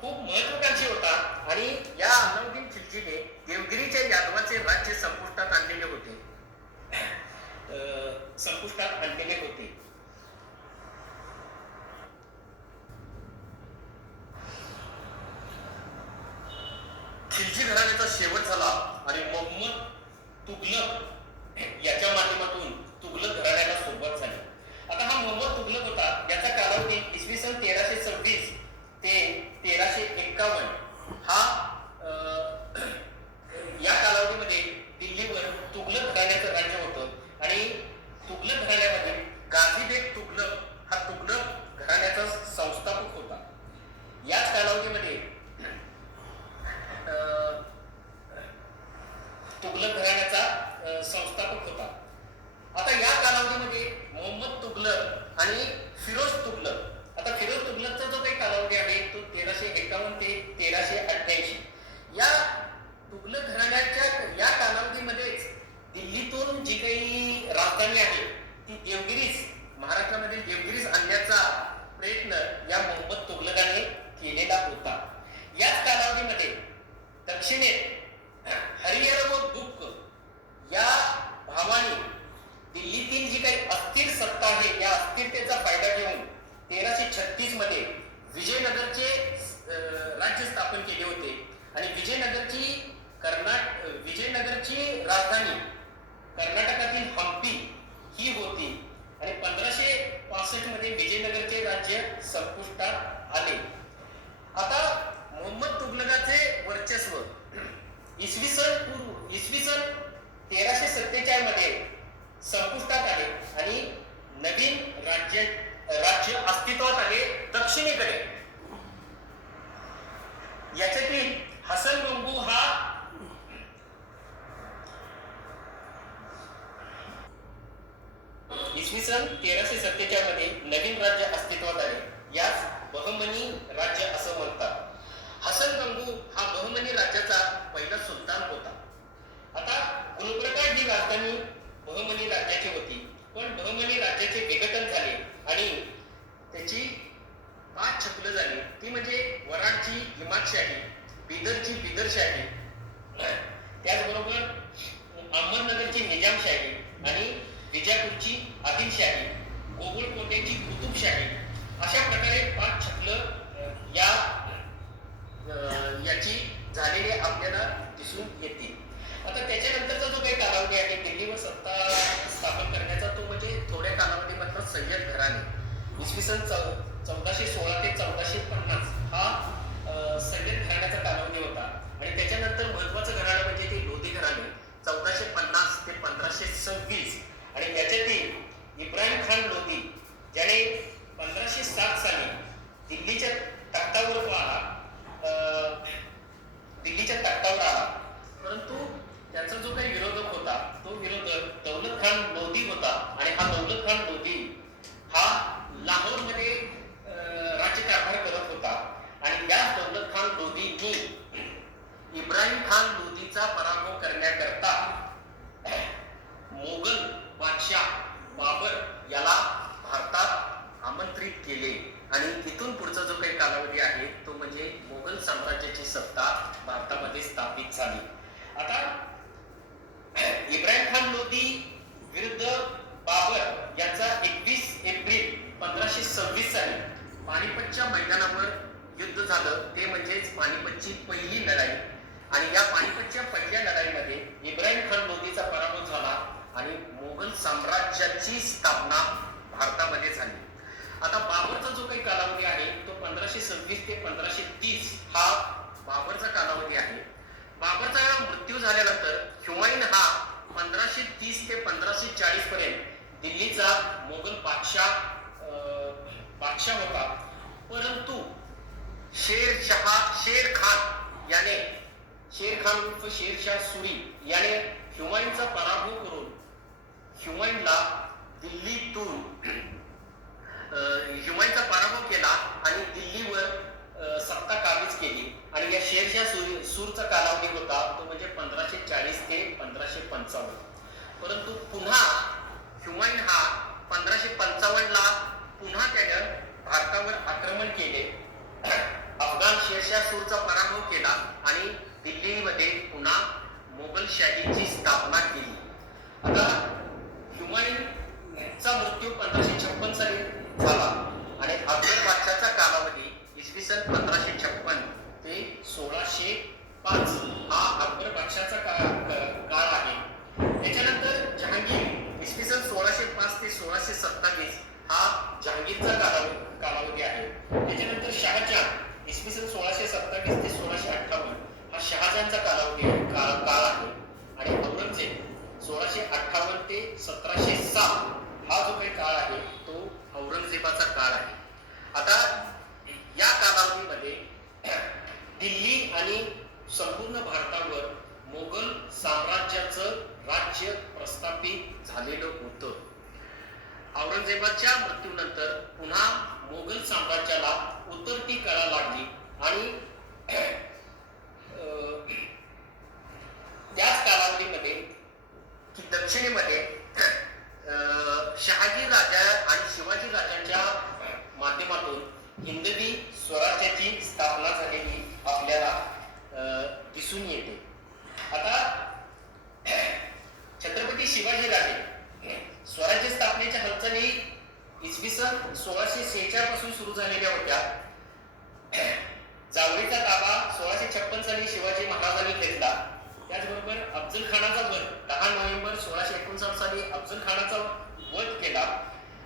खूप महत्वाकांक्षी होता आणि या अल्लाउद्दीन खिलजीने देवगिरीच्या यादवाचे राज्य संपुष्टात आणलेले होते. खिलजी घराण्याचा शेवट झाला आणि मोहम्मद तुघलक याच्या माध्यमातून तुघलक घराण्याला सुरुवात झाली. आता हा मोहम्मद तुघलक होता याचा कालावधी इसवी सन 1326 ते 1351 हा या कालावधीमध्ये दिल्लीवर तुघलक घराण्याचं राज्य होतं आणि तुघलक घराण्यामध्ये गाझीबेग तुघलक हा तुघलक घराण्याचा संस्थापक होता. याच कालावधीमध्ये तुघलक घराण्याचा संस्थापक होता. आता या कालावधीमध्ये मोहम्मद तुघलक आणि फिरोज तुघलक. आता फिरोज तुघलकचा जो काही कालावधी आहे तो 1351 ते 1388. या तुघलक घराण्याच्या या कालावधीमध्येच दिल्लीतून जी काही राजधानी आहे ती देवगिरीस महाराष्ट्रामधील देवगिरीस आणण्याचा प्रयत्न या मोहम्मद तुघलकाने केलेला होता. याच कालावधीमध्ये दक्षिणेत हरिहर व गुप्त या भावाने दिल्लीतील जी काही अस्थिर सत्ता आहे या अस्थिरतेचा फायदा घेऊन 1336 मध्ये विजयनगरचे राज्य स्थापन केले होते आणि विजयनगरची राजधानी कर्नाटकातील हंपी ही होती आणि 1565 मध्ये विजयनगरचे राज्य संपुष्टात आले. आता मोहम्मद तुघलकाचे वर्चस्व इसवी सन 1347 मध्ये संपुष्टात आले आणि नवीन राज्य अस्तित्वात आले दक्षिणेकडे. याच्यातील हसन गंगू हा इसवी सन 1347 मध्ये नवीन राज्य अस्तित्वात आले. यास बहमनी राज्य असं म्हणतात. हसन गंगू हा बहमनी राज्याचा पहिला सुलतान होता. आता गुलबर्गा ही राजधानी बहमनी राज्याची होती पण बहमनी राज्याचे विघटन झाले आणि त्याची 5 छकलं झाली. ती म्हणजे वराडची हिमादशाही, बिदरची बिदरशाही, त्याचबरोबर अहमदनगरची निजामशाही आणि विजापूरची आदिलशाही, गोकुळकोंड्याची कुतुबशाही अशा प्रकारे 5 छकलं याची झालेली आपल्याला दिसून येते. आता त्याच्यानंतरचा जो काही कालावधी आहे दिल्लीवर सत्ता स्थापन करण्याचा तो म्हणजे थोड्या कालावधीमधला सय्यद घराणे इसवी सन 1416 ते 1450 हा सय्यद घराण्याचा कालावधी होता आणि त्याच्यानंतर महत्वाचं घराणं मोगल साम्राज्याची स्थापना भारतामध्ये झाली. आता बाबरचा जो काही कालावधी आहे तो 1526 ते 1530 हा बाबरचा कालावधी आहे. बाबरचा मृत्यू झाल्यानंतर हुमायून हा 1530 ते 1540 पर्यंत दिल्लीचा मोगल बादशाह होता. परंतु शेर खान उर्फ शेरशाह सुरी याने हुमायूनचा पराभव करून हुमायूनला दिल्लीतून हुमायूनचा पराभव केला आणि दिल्लीवर सत्ता काबीज केली. आणि या शेरशाह सूरचा कालावधी होता तो म्हणजे 1540 ते 1555. परंतु पुन्हा हुमायून हा 1555 ला पुन्हा त्यानं भारतावर आक्रमण केले, अफगाण शेरशाह सूरचा पराभव केला आणि दिल्लीमध्ये पुन्हा मोगलशाहीची स्थापना केली. आता हुमायूनचा मृत्यू 1556 साली झाला आणि अकबर बादशाहचा कालावधी इसवी सन 1556 ते 1605 हा अकबर बादशाहचा काळ आहे. त्याच्यानंतर जहांगीर इसवी सन 1605 ते 1627 हा जहांगीरचा कालावधी आहे. त्याच्यानंतर शहाजहान इसवी सन 1627 ते 1658 हा शहाजहानचा काळ आहे. आणि औरंगजेब 1658 ते 1707 हा जो काही काळ आहे तो औरंगजेबाचा काळ आहे. आता या कालावधीमध्ये दिल्ली आणि संपूर्ण भारतावर मोगल साम्राज्याचं राज्य प्रस्थापित झालेलं होतं. औरंगजेबाच्या मृत्यूनंतर पुन्हा मोगल साम्राज्याला उतरती कळा लागली आणि त्याच कालावधीमध्ये की दक्षिणेमध्ये शहाजी राजा आणि शिवाजी राजांच्या माध्यमातून हिंदवी स्वराज्याची स्थापना झालेली आपल्याला दिसून येते. आता छत्रपती शिवाजी राजे स्वराज्य स्थापनेच्या हालचाली इसवी सन 1646 पासून सुरू झालेल्या होत्या. जावळीचा ताबा 1656 साली शिवाजी महाराजांनी घेतला. त्याचबरोबर अफजल खानाचा वध 10 नोव्हेंबर 1659 साली अफजल खानाचा वध केला.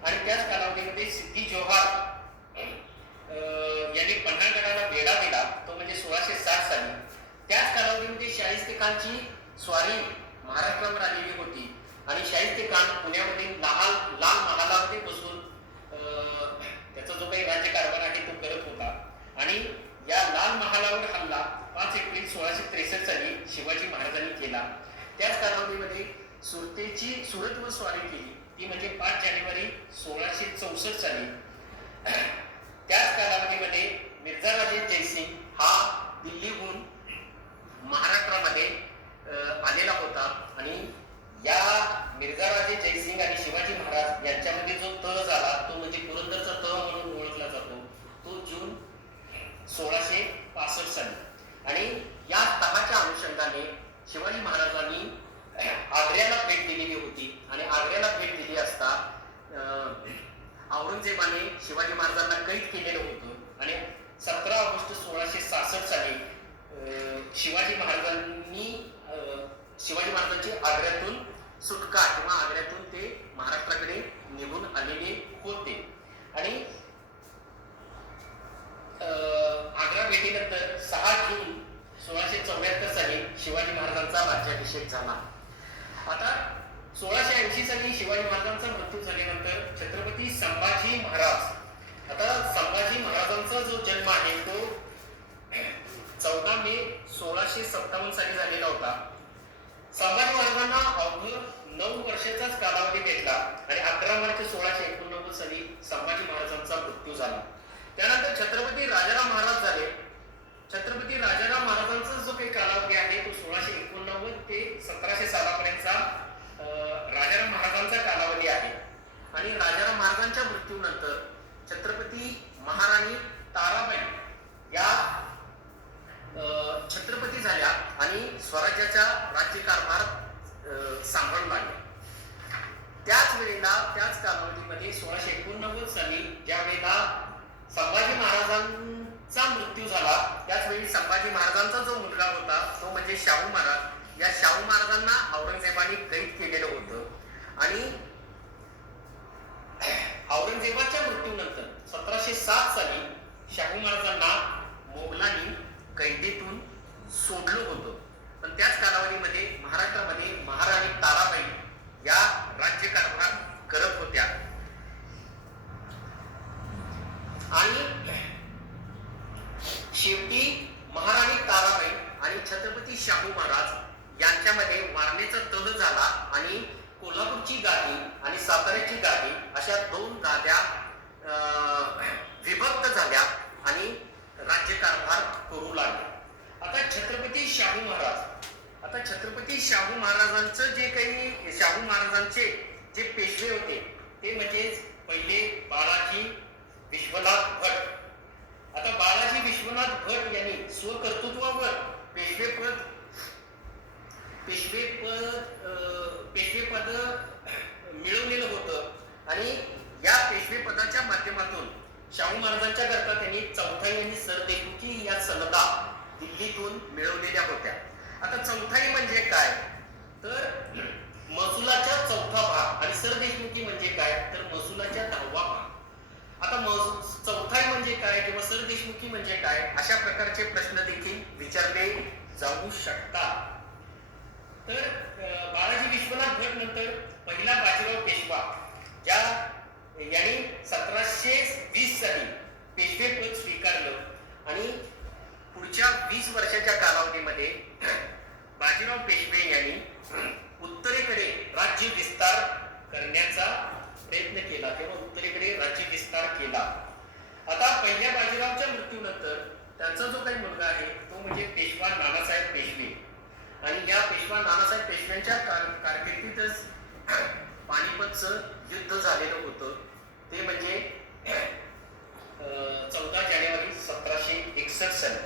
आणि त्याच कालावधीमध्ये सिद्दी जोहार यांनी पन्हाळगडाला वेढा दिला तो म्हणजे 1660 साली. त्याच कालावधीमध्ये शाहिस्ते खानची स्वारी महाराष्ट्रावर आलेली होती आणि शाहिस्ते खान पुण्यामध्ये लाल महालामध्ये बसून त्याचा जो काही राज्यकारभार आहे तो करत होता. आणि या लाल महालावर हल्ला 5 एप्रिल 1663 साली शिवाजी महाराजांनी केला. त्याच कालावधीमध्ये सुरतवर स्वारी केली ती म्हणजे 5 जानेवारी 1664 साली. त्याच कालावधीमध्ये मिर्झा राजे जयसिंग हा दिल्लीहून महाराष्ट्रामध्ये आलेला होता. आणि या मिर्झा राजे जयसिंग आणि शिवाजी महाराज यांच्यामध्ये जो तह झाला तो म्हणजे पुरंदरचा तह म्हणून ओळखला जातो तो जून 1665 साली. आणि या तहाच्या अनुषंगाने शिवाजी महाराजांनी आग्र्याला भेट दिलेली होती. आणि आग्र्याला भेट दिली असता औरंगजेबाने शिवाजी महाराजांना कैद केलेलं होतं. आणि 17 ऑगस्ट 1666 साली शिवाजी महाराजांची आग्र्यातून सुटका किंवा आग्र्यातून ते महाराष्ट्राकडे निघून आलेले होते. आणि आग्रा भेटीनंतर 6 जून 1674 साली शिवाजी महाराजांचा राज्याभिषेक झाला. आता 1680 साली शिवाजी महाराजांचा मृत्यू झाल्यानंतर छत्रपती संभाजी महाराज, आता संभाजी महाराजांचा जो जन्म आहे तो 14 मे 1657 साली झालेला होता. संभाजी महाराजांना अवघ 9 वर्षाचाच कालावधी भेटला आणि 11 मार्च 1689 साली संभाजी महाराजांचा मृत्यू झाला. त्यानंतर छत्रपती राजाराम महाराज झाले. छत्रपती राजाराम महाराजांचा जो काही कालावधी आहे तो 1689 ते 1706 पर्यंतचा राजाराम महाराजांचा कालावधी आहे. आणि राजाराम महाराजांच्या मृत्यूनंतर छत्रपती महाराणी ताराबाई या छत्रपती झाल्या आणि स्वराज्याचा राज्यकारभार सांभाळून लागले. त्याच कालावधीमध्ये 1689 साली ज्या वेळेला संभाजी महाराजांचा मृत्यू झाला त्याचवेळी संभाजी महाराजांचा जो मुलगा होता तो म्हणजे शाहू महाराज, या शाहू महाराजांना औरंगजेबाने कैद केलेलं होतं. आणि औरंगजेबाच्या मृत्यूनंतर 1707 साली शाहू महाराजांना मोगलांनी कैदेतून सोडलं होतं. पण त्याच कालावधीमध्ये महाराष्ट्रामध्ये महाराणी ताराबाई या राज्यकारभार करत होत्या आणि शेवटी महाराणी ताराबाई आणि छत्रपती शाहू महाराज यांच्यामध्ये वारणेचा तह झाला आणि कोल्हापूरची गादी आणि साताऱ्याची गादी अशा दोन गाद्या विभक्त झाल्या आणि राज्यकारभार करू लागले. आता छत्रपती शाहू महाराजांचं जे काही शाहू महाराजांचे जे पेशवे होते ते म्हणजे पहिले बाळाजी विश्वनाथ भट. आता बाळाजी विश्वनाथ भट यांनी स्वकर्तृत्वावर पेशवेपद मिळवलेलं होतं आणि या पेशवेपदाच्या माध्यमातून शाहू महाराजांच्या करता त्यांनी चौथाई आणि सरदेशमुखी या सनदा दिल्लीतून मिळवलेल्या होत्या. आता चौथाई म्हणजे काय तर महसुलाच्या चौथा भाग आणि सरदेशमुखी म्हणजे काय तर महसुलाच्या 10वा भाग. आता चौथाई म्हणजे काय किंवा सरदेशमुखी म्हणजे काय अशा प्रकारचे प्रश्न देखील विचारले जाऊ शकतात. तर बाळाजी विश्वनाथ भट नंतर पहिला बाजीराव पेशवा ज्या यांनी 1720 साली पेशवेपद स्वीकारलं आणि पुढच्या 20 वर्षाच्या कालावधीमध्ये बाजीराव पेशवे यांनी उत्तरेकडे राज्य विस्तार करण्याचा प्रयत्न केला तेव्हा उत्तरेकडे राज्य विस्तार केला. आता पहिल्या बाजीरावच्या मृत्यूनंतर त्यांचा जो काही मुलगा आहे तो म्हणजे पेशवा नानासाहेब पेशवे आणि या पेशवा नानासाहेब पेशव्यांच्या कारकिर्दीतच पानिपतचं युद्ध झालेलं होतं. ते म्हणजे 14 जानेवारी 1761 साली.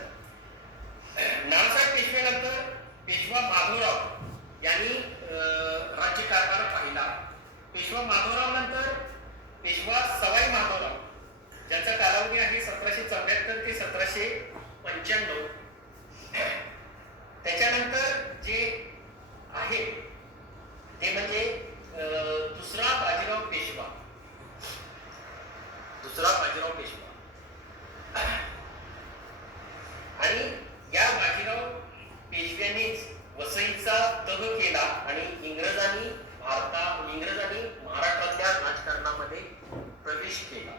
नानासाहेब पेशव्यानंतर पेशवा माधवराव यांनी राज्यकारभार पाहिला. पेशवा माधवराव नंतर पेशवा सवाई माधवराव ज्यांचा कालावधी आहे 1774 ते 1795. त्याच्यानंतर जे आहे ते म्हणजे दुसरा बाजीराव पेशवा आणि या बाजीराव पेशव्यांनीच वसईचा तह केला आणि इंग्रजांनी महाराष्ट्रातल्या राजकारणामध्ये प्रवेश केला.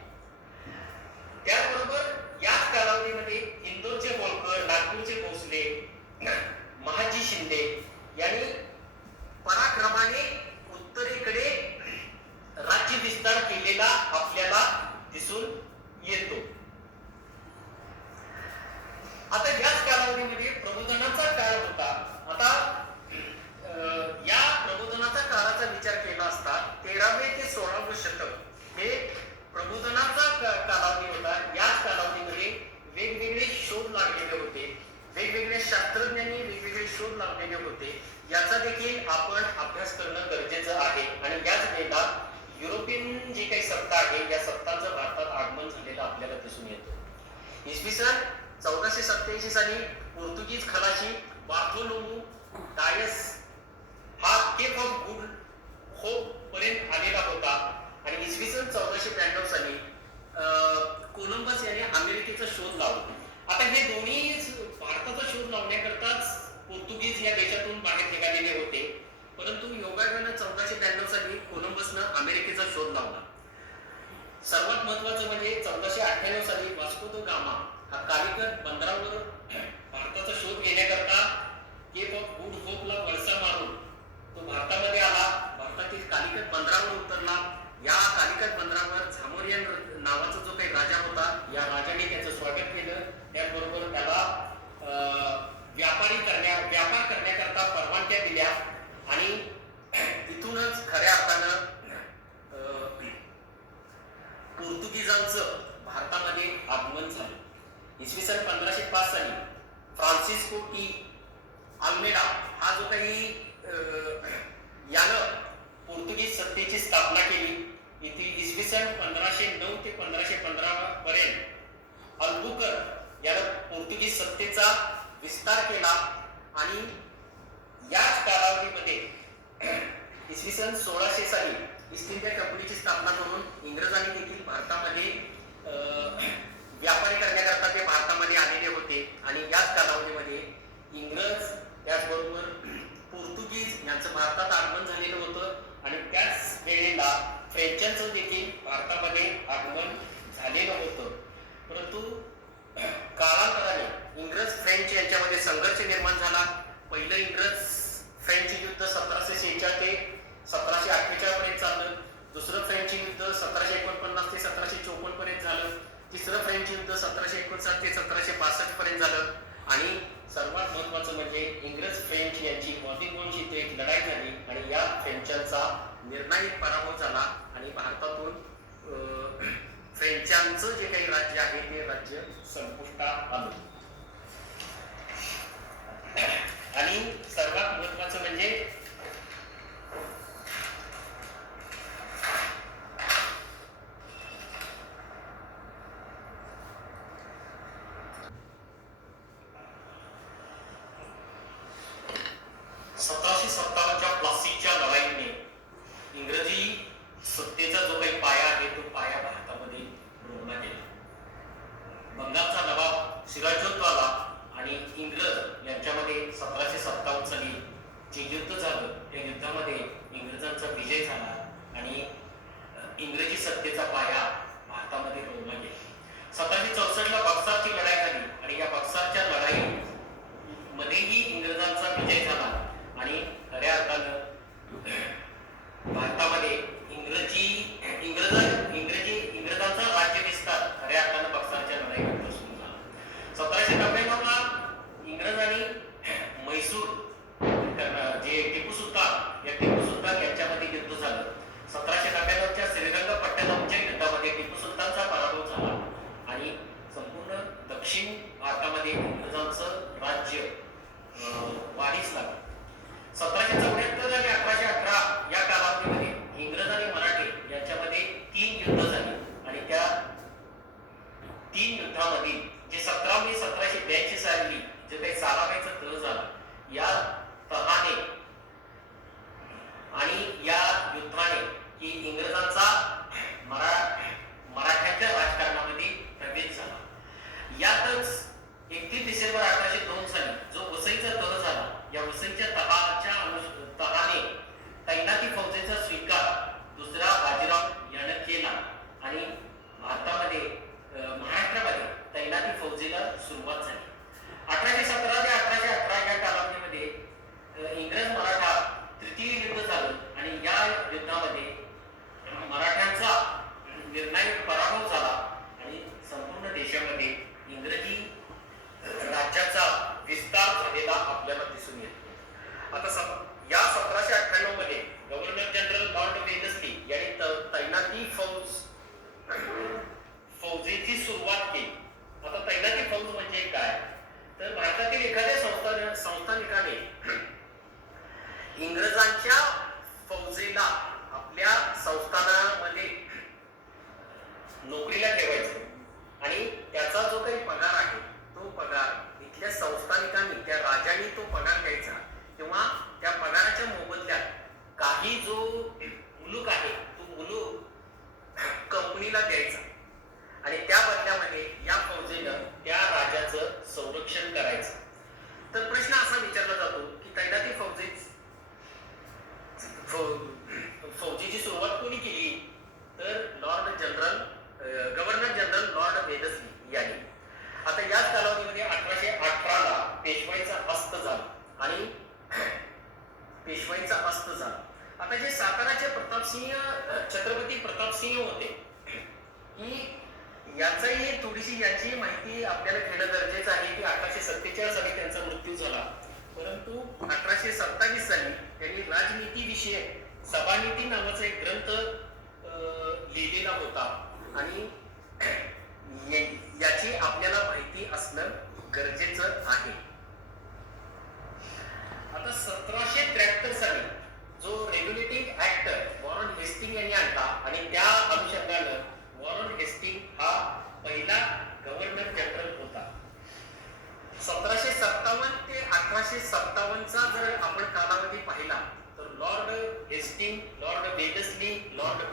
त्याचबरोबर याच कालावधीमध्ये इंदोरचे होळकर, नागपूरचे भोसले, महाजी शिंदे यांनी पराक्रमाने उत्तरेकडे राज्य विस्तार केलेला आपल्याला दिसून येतो. आता याच कालावधीमध्ये प्रबोधनाचा काळ होता. आता या प्रबोधनाचा काळाचा विचार केला असता 13वे ते 16वे शतक हे प्रबोधनाचा कालावधी होता. याच कालावधीमध्ये वेगवेगळे शोध लागलेले होते, वेगवेगळे शास्त्रज्ञांनी वेगवेगळे शोध लावलेले होते. याचा देखील आपण अभ्यास करणं गरजेचं आहे आणि याच वेळेला युरोपियन जी काही सत्ता आहे या सत्तांचं भारतात आगमन झालेलं आपल्याला दिसून येतं. इसवी सन 1487 साली पोर्तुगीज खलाशी बार्थोलोमू डायस हा केप ऑफ गुड होप पर्यंत आलेला होता आणि इसवी सन 1492 साली कोलंबस याने अमेरिकेचा शोध लावला. आता हे दोन्ही भारताचा शोध लावण्याकरताच पोर्तुगीज या देशातून बाहेर निघालेले होते, परंतु योगायोगानं 1492 साली कोलंबसनं अमेरिकेचा शोध लावला. सर्वात महत्वाचं म्हणजे 1498 साली वास्को द गामा हा कालिकत बंदरावर भारताचा शोध घेण्याकरता केप ऑफ गुड होपला वळसा मारून तो भारतामध्ये आला. भारतातील कालिकत बंदरावर उतरला. या कालिकत बंदरावर झामोरिया नावाचा जो काही राजा होता या राजाने त्याचं स्वागत केलं. त्याचबरोबर त्याला व्यापार करण्याकरता परवानग्या दिल्या आणि इथूनच खऱ्या अर्थानं पोर्तुगीजांचं भारतामध्ये आगमन झालं. इसवी सन 1505 साली फ्रान्सिस्को टी अल्मेडा हा जो काही यानं पोर्तुगीज सत्तेची स्थापना केली. इसवी सन 1509 ते 1515 पर्यंत अल्बुकर यानं पोर्तुगीज सत्तेचा विस्तार केला आणि याच कालावधीमध्ये इसवी सन 1600 साली ईस्ट इंडिया कंपनीची स्थापना करून इंग्रजांनी देखील भारतामध्ये व्यापारी करण्याकरता ते भारतामध्ये आलेले होते आणि याच कालावधीमध्ये इंग्रज त्याचबरोबर पोर्तुगीज यांचं भारतात आगमन झालेलं होतं आणि त्याच वेळेला फ्रेंचांचं देखील भारतामध्ये आगमन झालेलं होतं. परंतु काळांतराने इंग्रज फ्रेंच यांच्यामध्ये संघर्ष निर्माण झाला. पहिलं इंग्रज फ्रेंच युद्ध 1746 ते 1748 पर्यंत चाललं. दुसरं फ्रेंच युद्ध 1749 ते 1754 पर्यंत झालं. तिसरं फ्रेंच युद्ध 1759 ते 1762 पर्यंत झालं. आणि सर्वात महत्वाचं म्हणजे इंग्रज फ्रेंच यांची वॉदिंगोन इथे एक लढाई झाली आणि या फ्रेंचांचा निर्णायक पराभव झाला आणि भारतातून फ्रेंचांचं जे काही राज्य आहे ते राज्य संपुष्टात आलं. आणि सर्वात महत्वाचं म्हणजे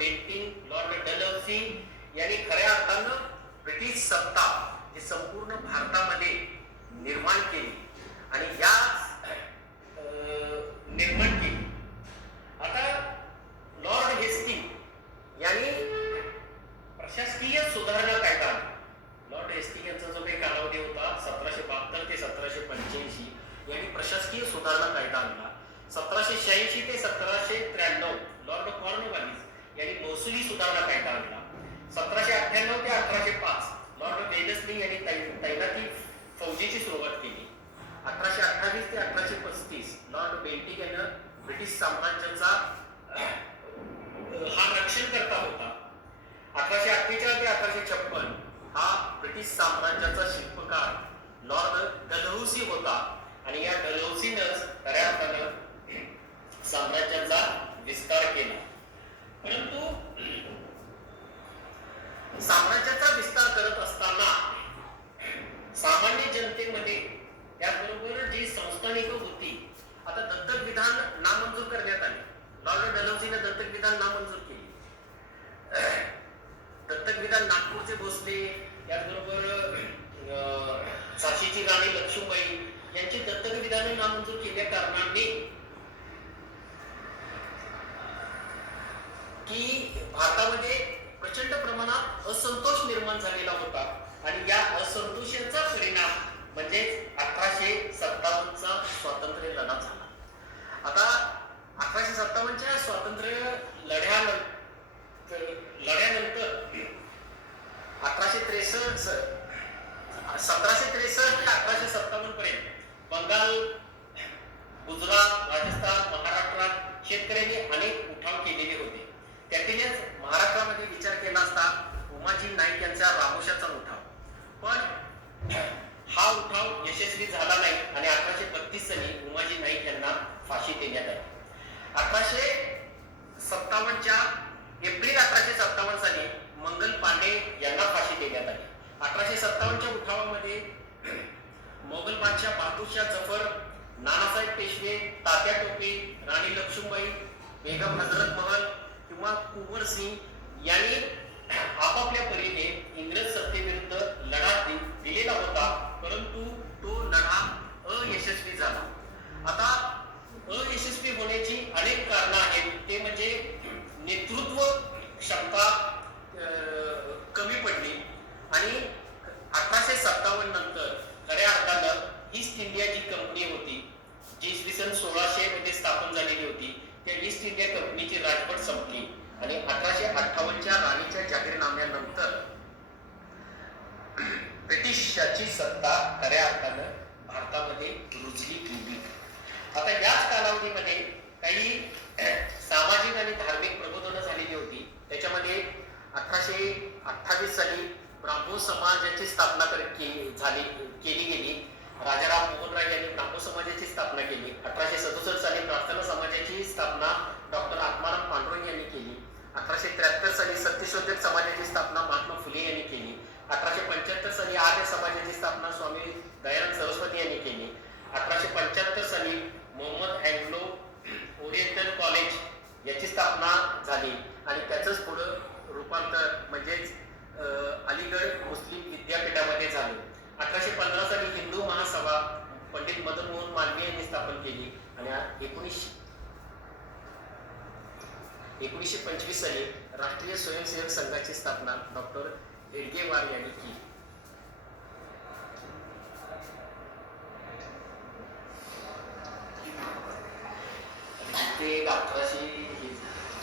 बेंटिक, लॉर्ड डलहौसी यांनी खऱ्या अर्थानं ब्रिटिश सत्ता ही संपूर्ण भारतामध्ये निर्माण केली आणि या निर्माण केली. आता लॉर्ड हेस्टिंग यांनी प्रशासकीय सुधारणा कायदा, लॉर्ड हेस्टिंग यांचा जो काही कालावधी होता 1772 ते 1785 यांनी प्रशासकीय सुधारणा कायदा आणला. 1786 ते 1793 लॉर्ड कॉर्नवालिस यांनी महसुली सुधारणा कायदा आणला. 1798 ते 1805 लॉर्ड वेलेस्ली यांनी तैनाती फौजेची सुरुवात केली. 1828 ते 1835 लॉर्ड बेंटिक यांनी ब्रिटिश साम्राज्याचा हा रक्षणकर्ता होता. 1848 ते 1856 हा ब्रिटिश साम्राज्याचा शिल्पकार लॉर्ड डलहौसी होता आणि या डलहौसीनंच खऱ्या अर्थानं साम्राज्याचा विस्तार केला. परंतु साम्राज्याचा विस्तार करत असताना सामान्य जनतेमध्ये त्याचबरोबर जी संस्थानिक होती, आता दत्तक विधान नामंजूर करण्यात आले. लॉर्ड डलहौसीने दत्तक विधान नामंजूर केले. दत्तक विधान नागपूरचे भोसले, त्याचबरोबर झाशीची राणी लक्ष्मीबाई यांची दत्तक विधाने नामंजूर केल्या कारणाने की भारतामध्ये प्रचंड प्रमाणात असंतोष निर्माण झालेला होता आणि या असंतोषाचा परिणाम म्हणजे 1857चा स्वातंत्र्य लढा झाला. आता 1857च्या स्वातंत्र्य लढ्यानंतर 1763 ते 1857 पर्यंत बंगाल, गुजरात, राजस्थान, महाराष्ट्रात शेतकऱ्यांनी अनेक उठाव केलेले होते. त्यातीलच महाराष्ट्रामध्ये विचार केला असता उमाजी नाईक यांचा रामोशाचा उठाव, पण हा उठाव यशस्वी झाला नाही आणि 1832 साली उमाजी नाईक यांना फाशी देण्यात आली. एप्रिल 1857 साली मंगल पांडे यांना फाशी देण्यात आली. 1857च्या उठावामध्ये मोगल बादशाह बहादूरशाह जफर, नानासाहेब पेशवे, तात्या टोपे, राणी लक्ष्मीबाई, बेगम हजरत महल किंवा कुंवर सिंग यांनी आपापल्या परीने इंग्रज सत्तेविरुद्ध लढा दिलेला होता, परंतु तो लढा अयशस्वी झाला. आता अयशस्वी होण्याची अनेक कारणं आहेत. ते म्हणजे नेतृत्व क्षमता कमी पडली आणि 1857 नंतर खऱ्या अर्थानं ईस्ट इंडिया जी कंपनी होती, जी इसवी सन 1600 मध्ये स्थापन झालेली होती, त्या ईस्ट इंडिया कंपनीची राजवट संपली आणि 1858च्या राणीच्या जाहीरनाम्यानंतर ब्रिटिशांची सत्ता खऱ्या अर्थानं भारतामध्ये रुजली गेली. आता याच कालावधीमध्ये काही सामाजिक आणि धार्मिक प्रबोधनं झालेली होती. त्याच्यामध्ये 1828 साली ब्राह्मो समाजाची स्थापना केली गेली. राजाराम मोहन राय यांनी ब्राह्मो समाजाची स्थापना केली. 1867 साली प्रार्थना समाजाची स्थापना डॉक्टर आत्माराम पांडुरंग यांनी केली. 1873 साली सत्यशोधक समाजाची स्थापना महात्मा फुले यांनी केली. 1875 साली आर्य समाजाची स्थापना स्वामी दयानंद सरस्वती यांनी केली. 1875 साली मोहम्मद अँग्लो ओरिएंटल कॉलेज याची स्थापना झाली आणि त्याचंच पुढं रूपांतर म्हणजेच अलीगड मुस्लिम विद्यापीठामध्ये झालं. 1815 साली हिंदू महासभा पंडित मदन मोहन मालवीय यांनी स्थापन केली आणि 1925 साली राष्ट्रीय स्वयंसेवक संघाची स्थापना डॉक्टर हेडगेवार यांनी केली. ते 1800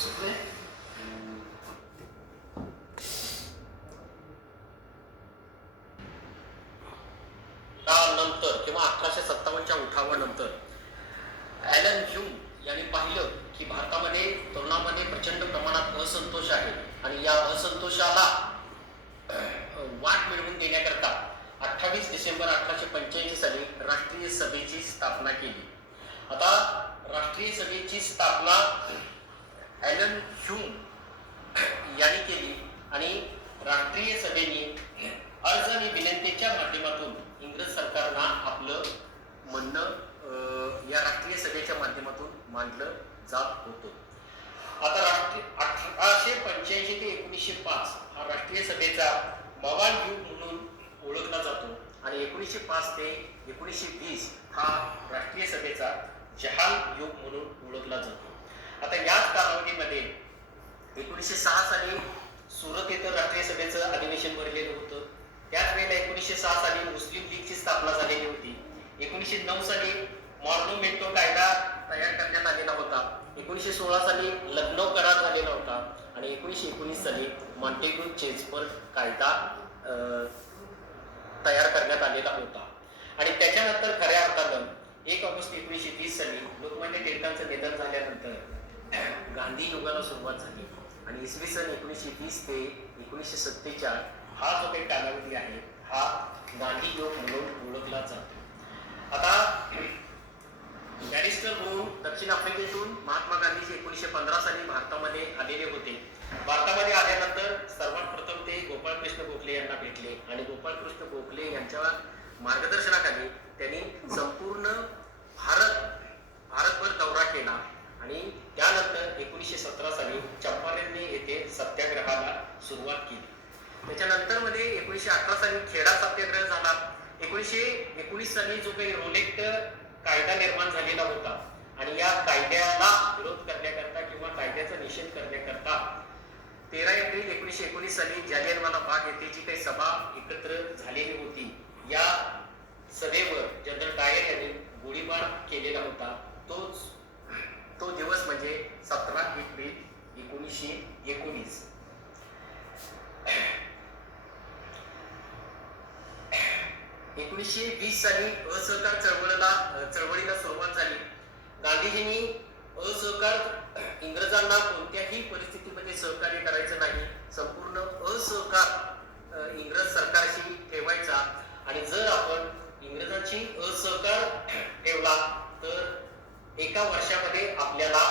चुकले. नंतर किंवा 1857च्या उठावानंतर ॲलन ह्यूम यांनी पाहिलं की भारतामध्ये तरुणांमध्ये प्रचंड प्रमाणात असंतोष आहे आणि या असंतोषाला वाट मिळवून देण्याकरता 28 डिसेंबर 1885 साली राष्ट्रीय सभेची स्थापना केली. आता राष्ट्रीय सभेची स्थापना ॲलन ह्यूम यांनी केली आणि राष्ट्रीय सभेने अर्ज आणि विनंतीच्या माध्यमातून इंग्रज सरकारला आपलं म्हणणं या राष्ट्रीय सभेच्या माध्यमातून मांडलं जात होतं. आता 1885 1985 ते 1905 हा राष्ट्रीय सभेचा मवाळ युग म्हणून ओळखला जातो आणि 1905 ते 1920 हा राष्ट्रीय सभेचा जहाल युग म्हणून ओळखला जातो. आता याच कालावधीमध्ये 1906 साली सुरत येथे राष्ट्रीय सभेचं अधिवेशन भरलेलं होतं. त्याच वेळेला 1906 साली मुस्लिम लीगची स्थापना झालेली होती. 1909 साली मॉर्नोमेंटो कायदा तयार करण्यात आलेला होता. 1916 साली लखनौ करार झालेला होता आणि 1919 साली मॉन्टेग्यू चेम्सफोर्ड कायदा तयार करण्यात आलेला होता. आणि त्याच्यानंतर खऱ्या अर्थानं 1 ऑगस्ट 1920 साली लोकमान्य टिळकांचं निधन झाल्यानंतर गांधी युगाला सुरुवात झाली आणि इसवी सन 1920 ते 1947 हा जो काही कालावधी आहे हा गांधी युग म्हणून ओळखला जातो. आता बॅरिस्टर होऊन दक्षिण आफ्रिकेतून महात्मा गांधीजी 1915 साली भारतामध्ये आलेले होते. भारतामध्ये आल्यानंतर सर्वात प्रथम ते गोपाळकृष्ण गोखले यांना भेटले आणि गोपाळकृष्ण गोखले यांच्या मार्गदर्शनाखाली त्यांनी संपूर्ण भारतभर दौरा केला आणि त्यानंतर 1917 साली चंपारण येथे सत्याग्रहाला सुरुवात केली. त्याच्यानंतर मध्ये 1918 साली खेडा सत्याग्रह झाला. 1919 साली जो काही रोलेक्ट कायदा निर्माण झालेला होता आणि या कायद्याला विरोध करण्याकरता किंवा कायद्याचा निषेध करण्याकरता 13 एप्रिल 1919 साली जालियनवाला बाग येथे जी काही सभा एकत्र झालेली होती या सभेवर जनरल डायर यांनी गोळीबार केलेला होता. तो दिवस म्हणजे 17 एप्रिल 1919. 1920 साली असहकार चळवळीला सुरुवात झाली. गांधीजींनी असहकार इंग्रजांना कोणत्याही परिस्थितीमध्ये सहकार्य करायचं नाही, संपूर्ण असहकार इंग्रज सरकारशी ठेवायचा आणि जर आपण इंग्रजांची असहकार ठेवला तर 1 वर्षामध्ये आपल्याला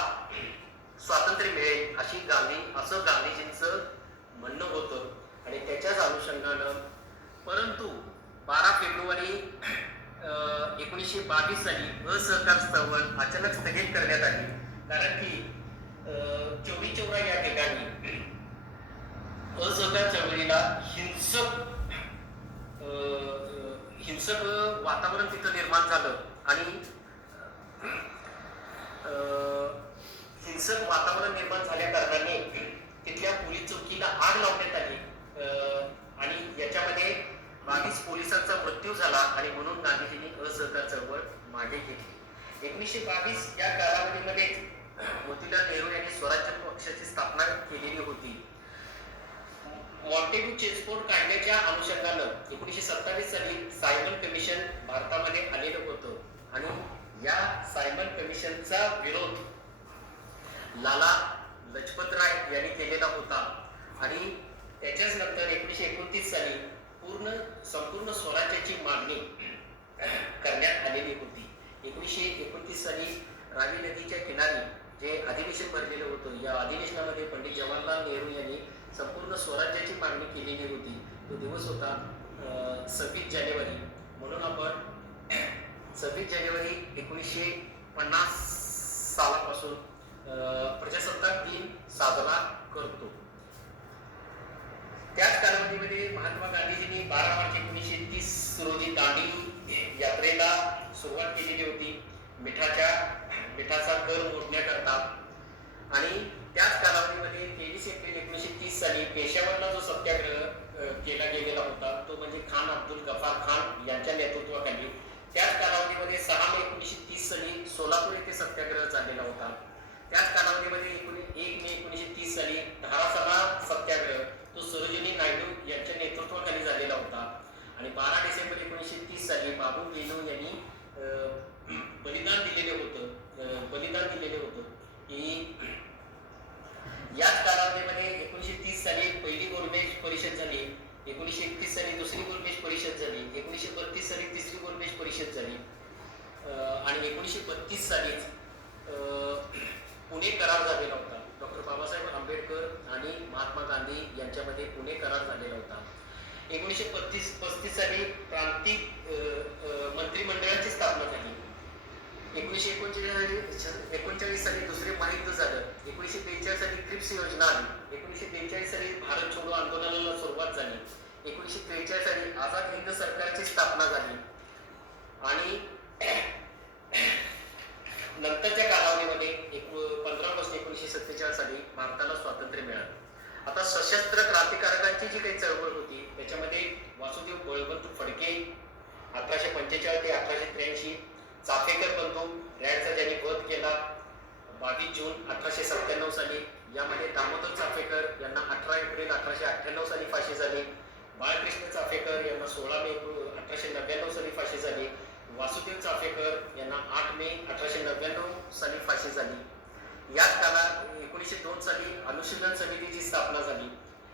स्वातंत्र्य मिळेल असं गांधीजींचं म्हणणं होतं. आणि त्याच्याच अनुषंगानं परंतु 12 फेब्रुवारी 1922 साली असहकार चळवळ अचानक स्थगित करण्यात आली. कारण की चौरी चौरा या ठिकाणी असहकार चळवळीला हिंसक वातावरण तिथं निर्माण झालं आणि हिंसक वातावरण निर्माण झाल्या कारणाने तिथल्या पोलीस चौकीला आग लावण्यात आली आणि याच्यामध्ये 22 पोलिसांचा मृत्यू झाला आणि म्हणून गांधीजींनी असहकार चळवळ मागे घेतली. 1922 या कालावधीमध्ये मोतीलाल नेहरू यांनी स्वराज्य पक्षाची स्थापना केलेली होती. मॉन्टेग्यू चेम्सफोर्ड कायद्याच्या अनुषंगानं 1927 साली सायमन कमिशन भारतामध्ये आलेलं होतं आणि या सायमन कमिशनचा विरोध लाला लजपत राय यांनी केलेला होता आणि त्याच्याच नंतर 1929 साली संपूर्ण स्वराज्याची मागणी करण्यात आलेली होती. 1929 साली रावी नदीच्या किनारी जे अधिवेशन भरलेलं होतं या अधिवेशनामध्ये पंडित जवाहरलाल नेहरू यांनी संपूर्ण स्वराज्याची मागणी केलेली होती. तो दिवस होता 26 जानेवारी. म्हणून आपण 26 जानेवारी 1950 सालापासून प्रजासत्ताक दिन साजरा करतो. त्याच कालावधीमध्ये महात्मा गांधीजींनी 12 मार्च 1930 रोजी दांडी यात्रेला सुरुवात केलेली होती मिठाचा कर मोडण्याकरता. आणि त्याच कालावधीमध्ये 23 एप्रिल 1930 साली पेशावरला जो सत्याग्रह केला गेलेला होता तो म्हणजे खान अब्दुल गफार खान यांच्या नेतृत्वाखाली. त्याच कालावधीमध्ये 6 मे 1930 साली सोलापूर येथे सत्याग्रह झालेला होता. त्याच कालावधीमध्ये 1 मे 1930 साली धारासला सत्याग्रह तो सरोजिनी नायडू यांच्या नेतृत्वाखाली झालेला होता. आणि 12 डिसेंबर 1930 साली बाबू गेनू यांनी बलिदान दिलेलं होतं की याच कालावधीमध्ये 1930 साली पहिली गोलमेज परिषद झाली, 1931 साली दुसरी गोलमेज परिषद झाली, 1932 साली तिसरी गोलमेज परिषद झाली आणि 1932 सालीच पुणे करार झालेला होता. डॉक्टर बाबासाहेब आंबेडकर आणि महात्मा गांधी यांच्यामध्ये पुणे करार झालेला होता. 1935 साली प्रांतिक मंत्रिमंडळाची स्थापना झाली. 1939 साली दुसरे महायुद्ध झालं. 1942 साली क्रिप्स योजना आली. 1942 1943 साली आझाद हिंद सरकारची स्थापना झाली आणि नंतरच्या कालावधीमध्ये 15 ऑगस्ट 1947 साली भारताला स्वातंत्र्य मिळालं. आता सशस्त्र क्रांतिकारकांची जी काही चळवळ होती त्याच्यामध्ये वासुदेव बळवंत फडके 1845 ते 1883, चाफेकर बंधू रॅडचा ज्यांनी वध केला 22 जून 1897 साली, यामध्ये दामोदर चाफेकर यांना 18 एप्रिल 1898 साली फाशी झाली, बाळकृष्ण चाफेकर यांना 16 मे 1899 साली फाशी झाली, वासुदेव चाफेकर यांना 8 मे 1899 साली फाशी झाली. याच काळात 1902 साली अनुशीलन समितीची स्थापना झाली.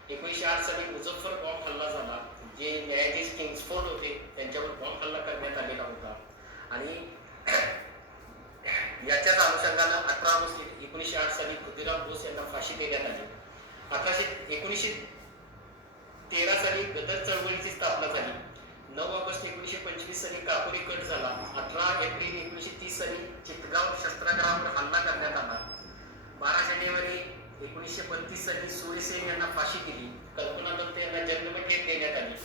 1908 साली मुझफ्फर बॉम्ब हल्ला झाला, जे न्यायाधीश किंग्सफोर्ड होते त्यांच्यावर बॉम्ब हल्ला करण्यात आलेला होता आणि याच्याच अनुषंगानं 18 ऑगस्ट 1908 साली खुदिराम बोस यांना फाशी देण्यात आली. 1913 साली गदर चळवळीची स्थापना झाली. 9 ऑगस्ट 1925 साली काकोरी कट झाला. 18 एप्रिल 1930 साली चितगाव शस्त्रागारावर हल्ला करण्यात आला. 12 जानेवारी 1932 साली सूर्यसेन यांना फाशी दिली. कल्पना दत्त यांना जन्मठेप देण्यात आली.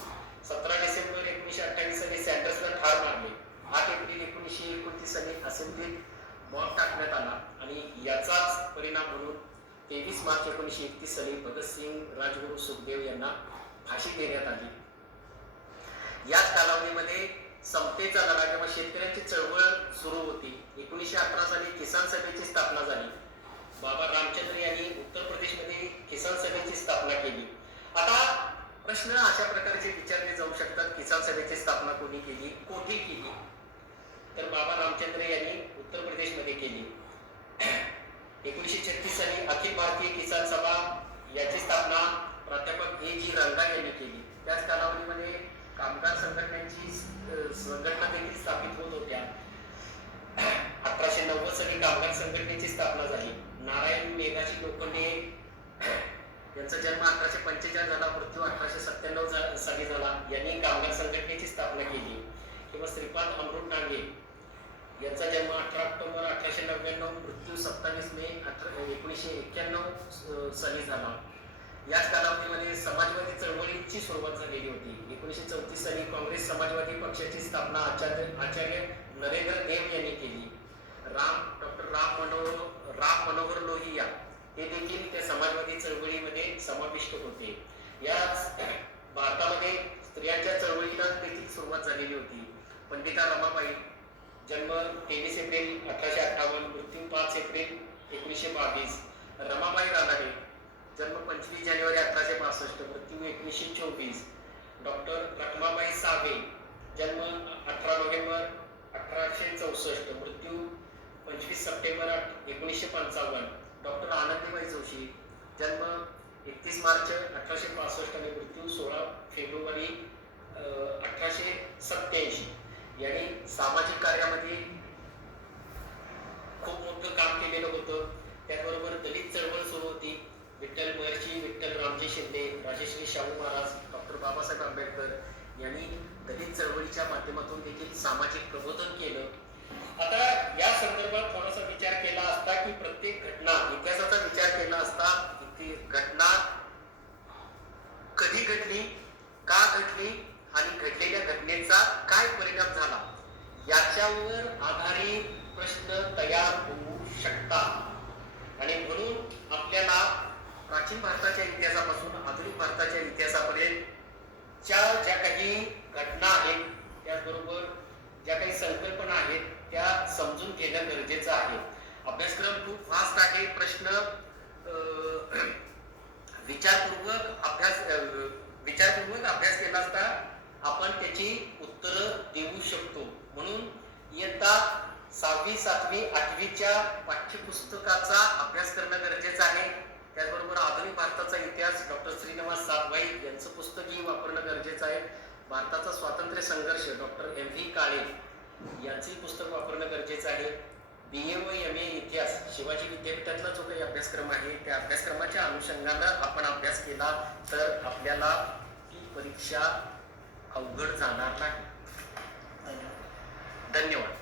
17 डिसेंबर 1928 साली सँडर्सला ठार मारले. 8 एप्रिल 1929 साली असेंब्लीत बॉम्ब टाकण्यात आला आणि याचाच परिणाम म्हणून 23 मार्च 1931 साली भगतसिंग राजगुरू सुखदेव यांना फाशी देण्यात आली. याच कालावधीमध्ये समतेचा लढा किंवा शेतकऱ्यांची चळवळ सुरू होती. 1918 साली किसान सभेची स्थापना झाली. बाबा रामचंद्र यांनी उत्तर प्रदेशमध्ये किसान सभेची स्थापना केली. आता प्रश्न अशा प्रकारचे विचारले जाऊ शकतात, किसान सभेची स्थापना कोणी केली, कोठे केली? तर बाबा रामचंद्र यांनी उत्तर प्रदेशमध्ये केली. 1936 साली अखिल भारतीय किसान सभा याची स्थापना प्राध्यापक ए जी रंगा यांनी केली. त्याच कालावधीमध्ये कामगार संघटनेची संघटना देखील स्थापित होत होत्या. 1890 साली कामगार संघटनेची स्थापना झाली. नारायण मेघाजी लोखंडे यांचा जन्म 1845 झाला, मृत्यू 1897 साली झाला. यांनी कामगार संघटनेची स्थापना केली. किंवा श्रीपाद अमृत डांगे यांचा जन्म 18 ऑक्टोबर 1899, मृत्यू 27 मे 1991 साली झाला. याच कालावधीमध्ये समाजवादी चळवळीची सुरुवात झालेली होती. 1934 साली काँग्रेस समाजवादी पक्षाची स्थापना आचार्य नरेंद्र देव यांनी केली. डॉक्टर राम मनोहर लोहिया हे देखील त्या समाजवादी चळवळीमध्ये समाविष्ट होते. याच भारतामध्ये स्त्रियांच्या चळवळीला देखील सुरुवात झालेली होती. पंडिता रमाबाई जन्म 23 एप्रिल 1858, मृत्यू 5 एप्रिल 1922. रमाबाई रानडे जन्म 25 जानेवारी 1862, मृत्यू 1924. डॉक्टर रखमाबाई सावे जन्म 18 नोव्हेंबर 1864, मृत्यू 25 सप्टेंबर 1955. डॉक्टर आनंदीबाई जोशी जन्म 31 मार्च 1865 आणि मृत्यू 16 फेब्रुवारी 1887. यांनी सामाजिक कार्यामध्ये खूप मोठं काम केलेलं होतं. त्याचबरोबर दलित चळवळ सुरू होती. विठ्ठल महर्षी विठ्ठल रामजी शिंदे, राजश्री शाहू महाराज, डॉक्टर बाबासाहेब आंबेडकर यांनी दलित चळवळीच्या माध्यमातून देखील सामाजिक प्रबोधन केलं. आता या संदर्भात थोडासा विचार केला असता की प्रत्येक घटना, इतिहासाचा विचार केला असता की घटना कधी घडली, का घडली आणि घडलेल्या घटनेचा काय परिणाम झाला, याच्यावर आधारित प्रश्न तयार होऊ शकतात. आणि म्हणून आपल्याला प्राचीन भारताच्या इतिहासापासून आधुनिक भारताच्या इतिहासापर्यंतच्या ज्या काही घटना आहेत, त्याचबरोबर ज्या काही संकल्पना आहेत, त्या समजून घेणं गरजेचं आहे. अभ्यासक्रम खूप फास्ट आहे. प्रश्न विचारपूर्वक अभ्यास केला असता आपण त्याची उत्तरं देऊ शकतो. म्हणून इयत्ता 6वी, 7वी, 8वीच्या पाठ्यपुस्तकाचा अभ्यास करणं गरजेचं आहे. त्याचबरोबर आधुनिक भारताचा इतिहास डॉक्टर श्रीनिवास सातभाई यांचं पुस्तकही वापरणं गरजेचं आहे. भारताचा स्वातंत्र्य संघर्ष डॉक्टर M.V. काळे यांचंही पुस्तक वापरणं गरजेचं आहे. BA व MA इतिहास शिवाजी विद्यापीठातला जो काही अभ्यासक्रम आहे, त्या अभ्यासक्रमाच्या अनुषंगानं आपण अभ्यास केला तर आपल्याला ही परीक्षा अवघड जाणार नाही. धन्यवाद.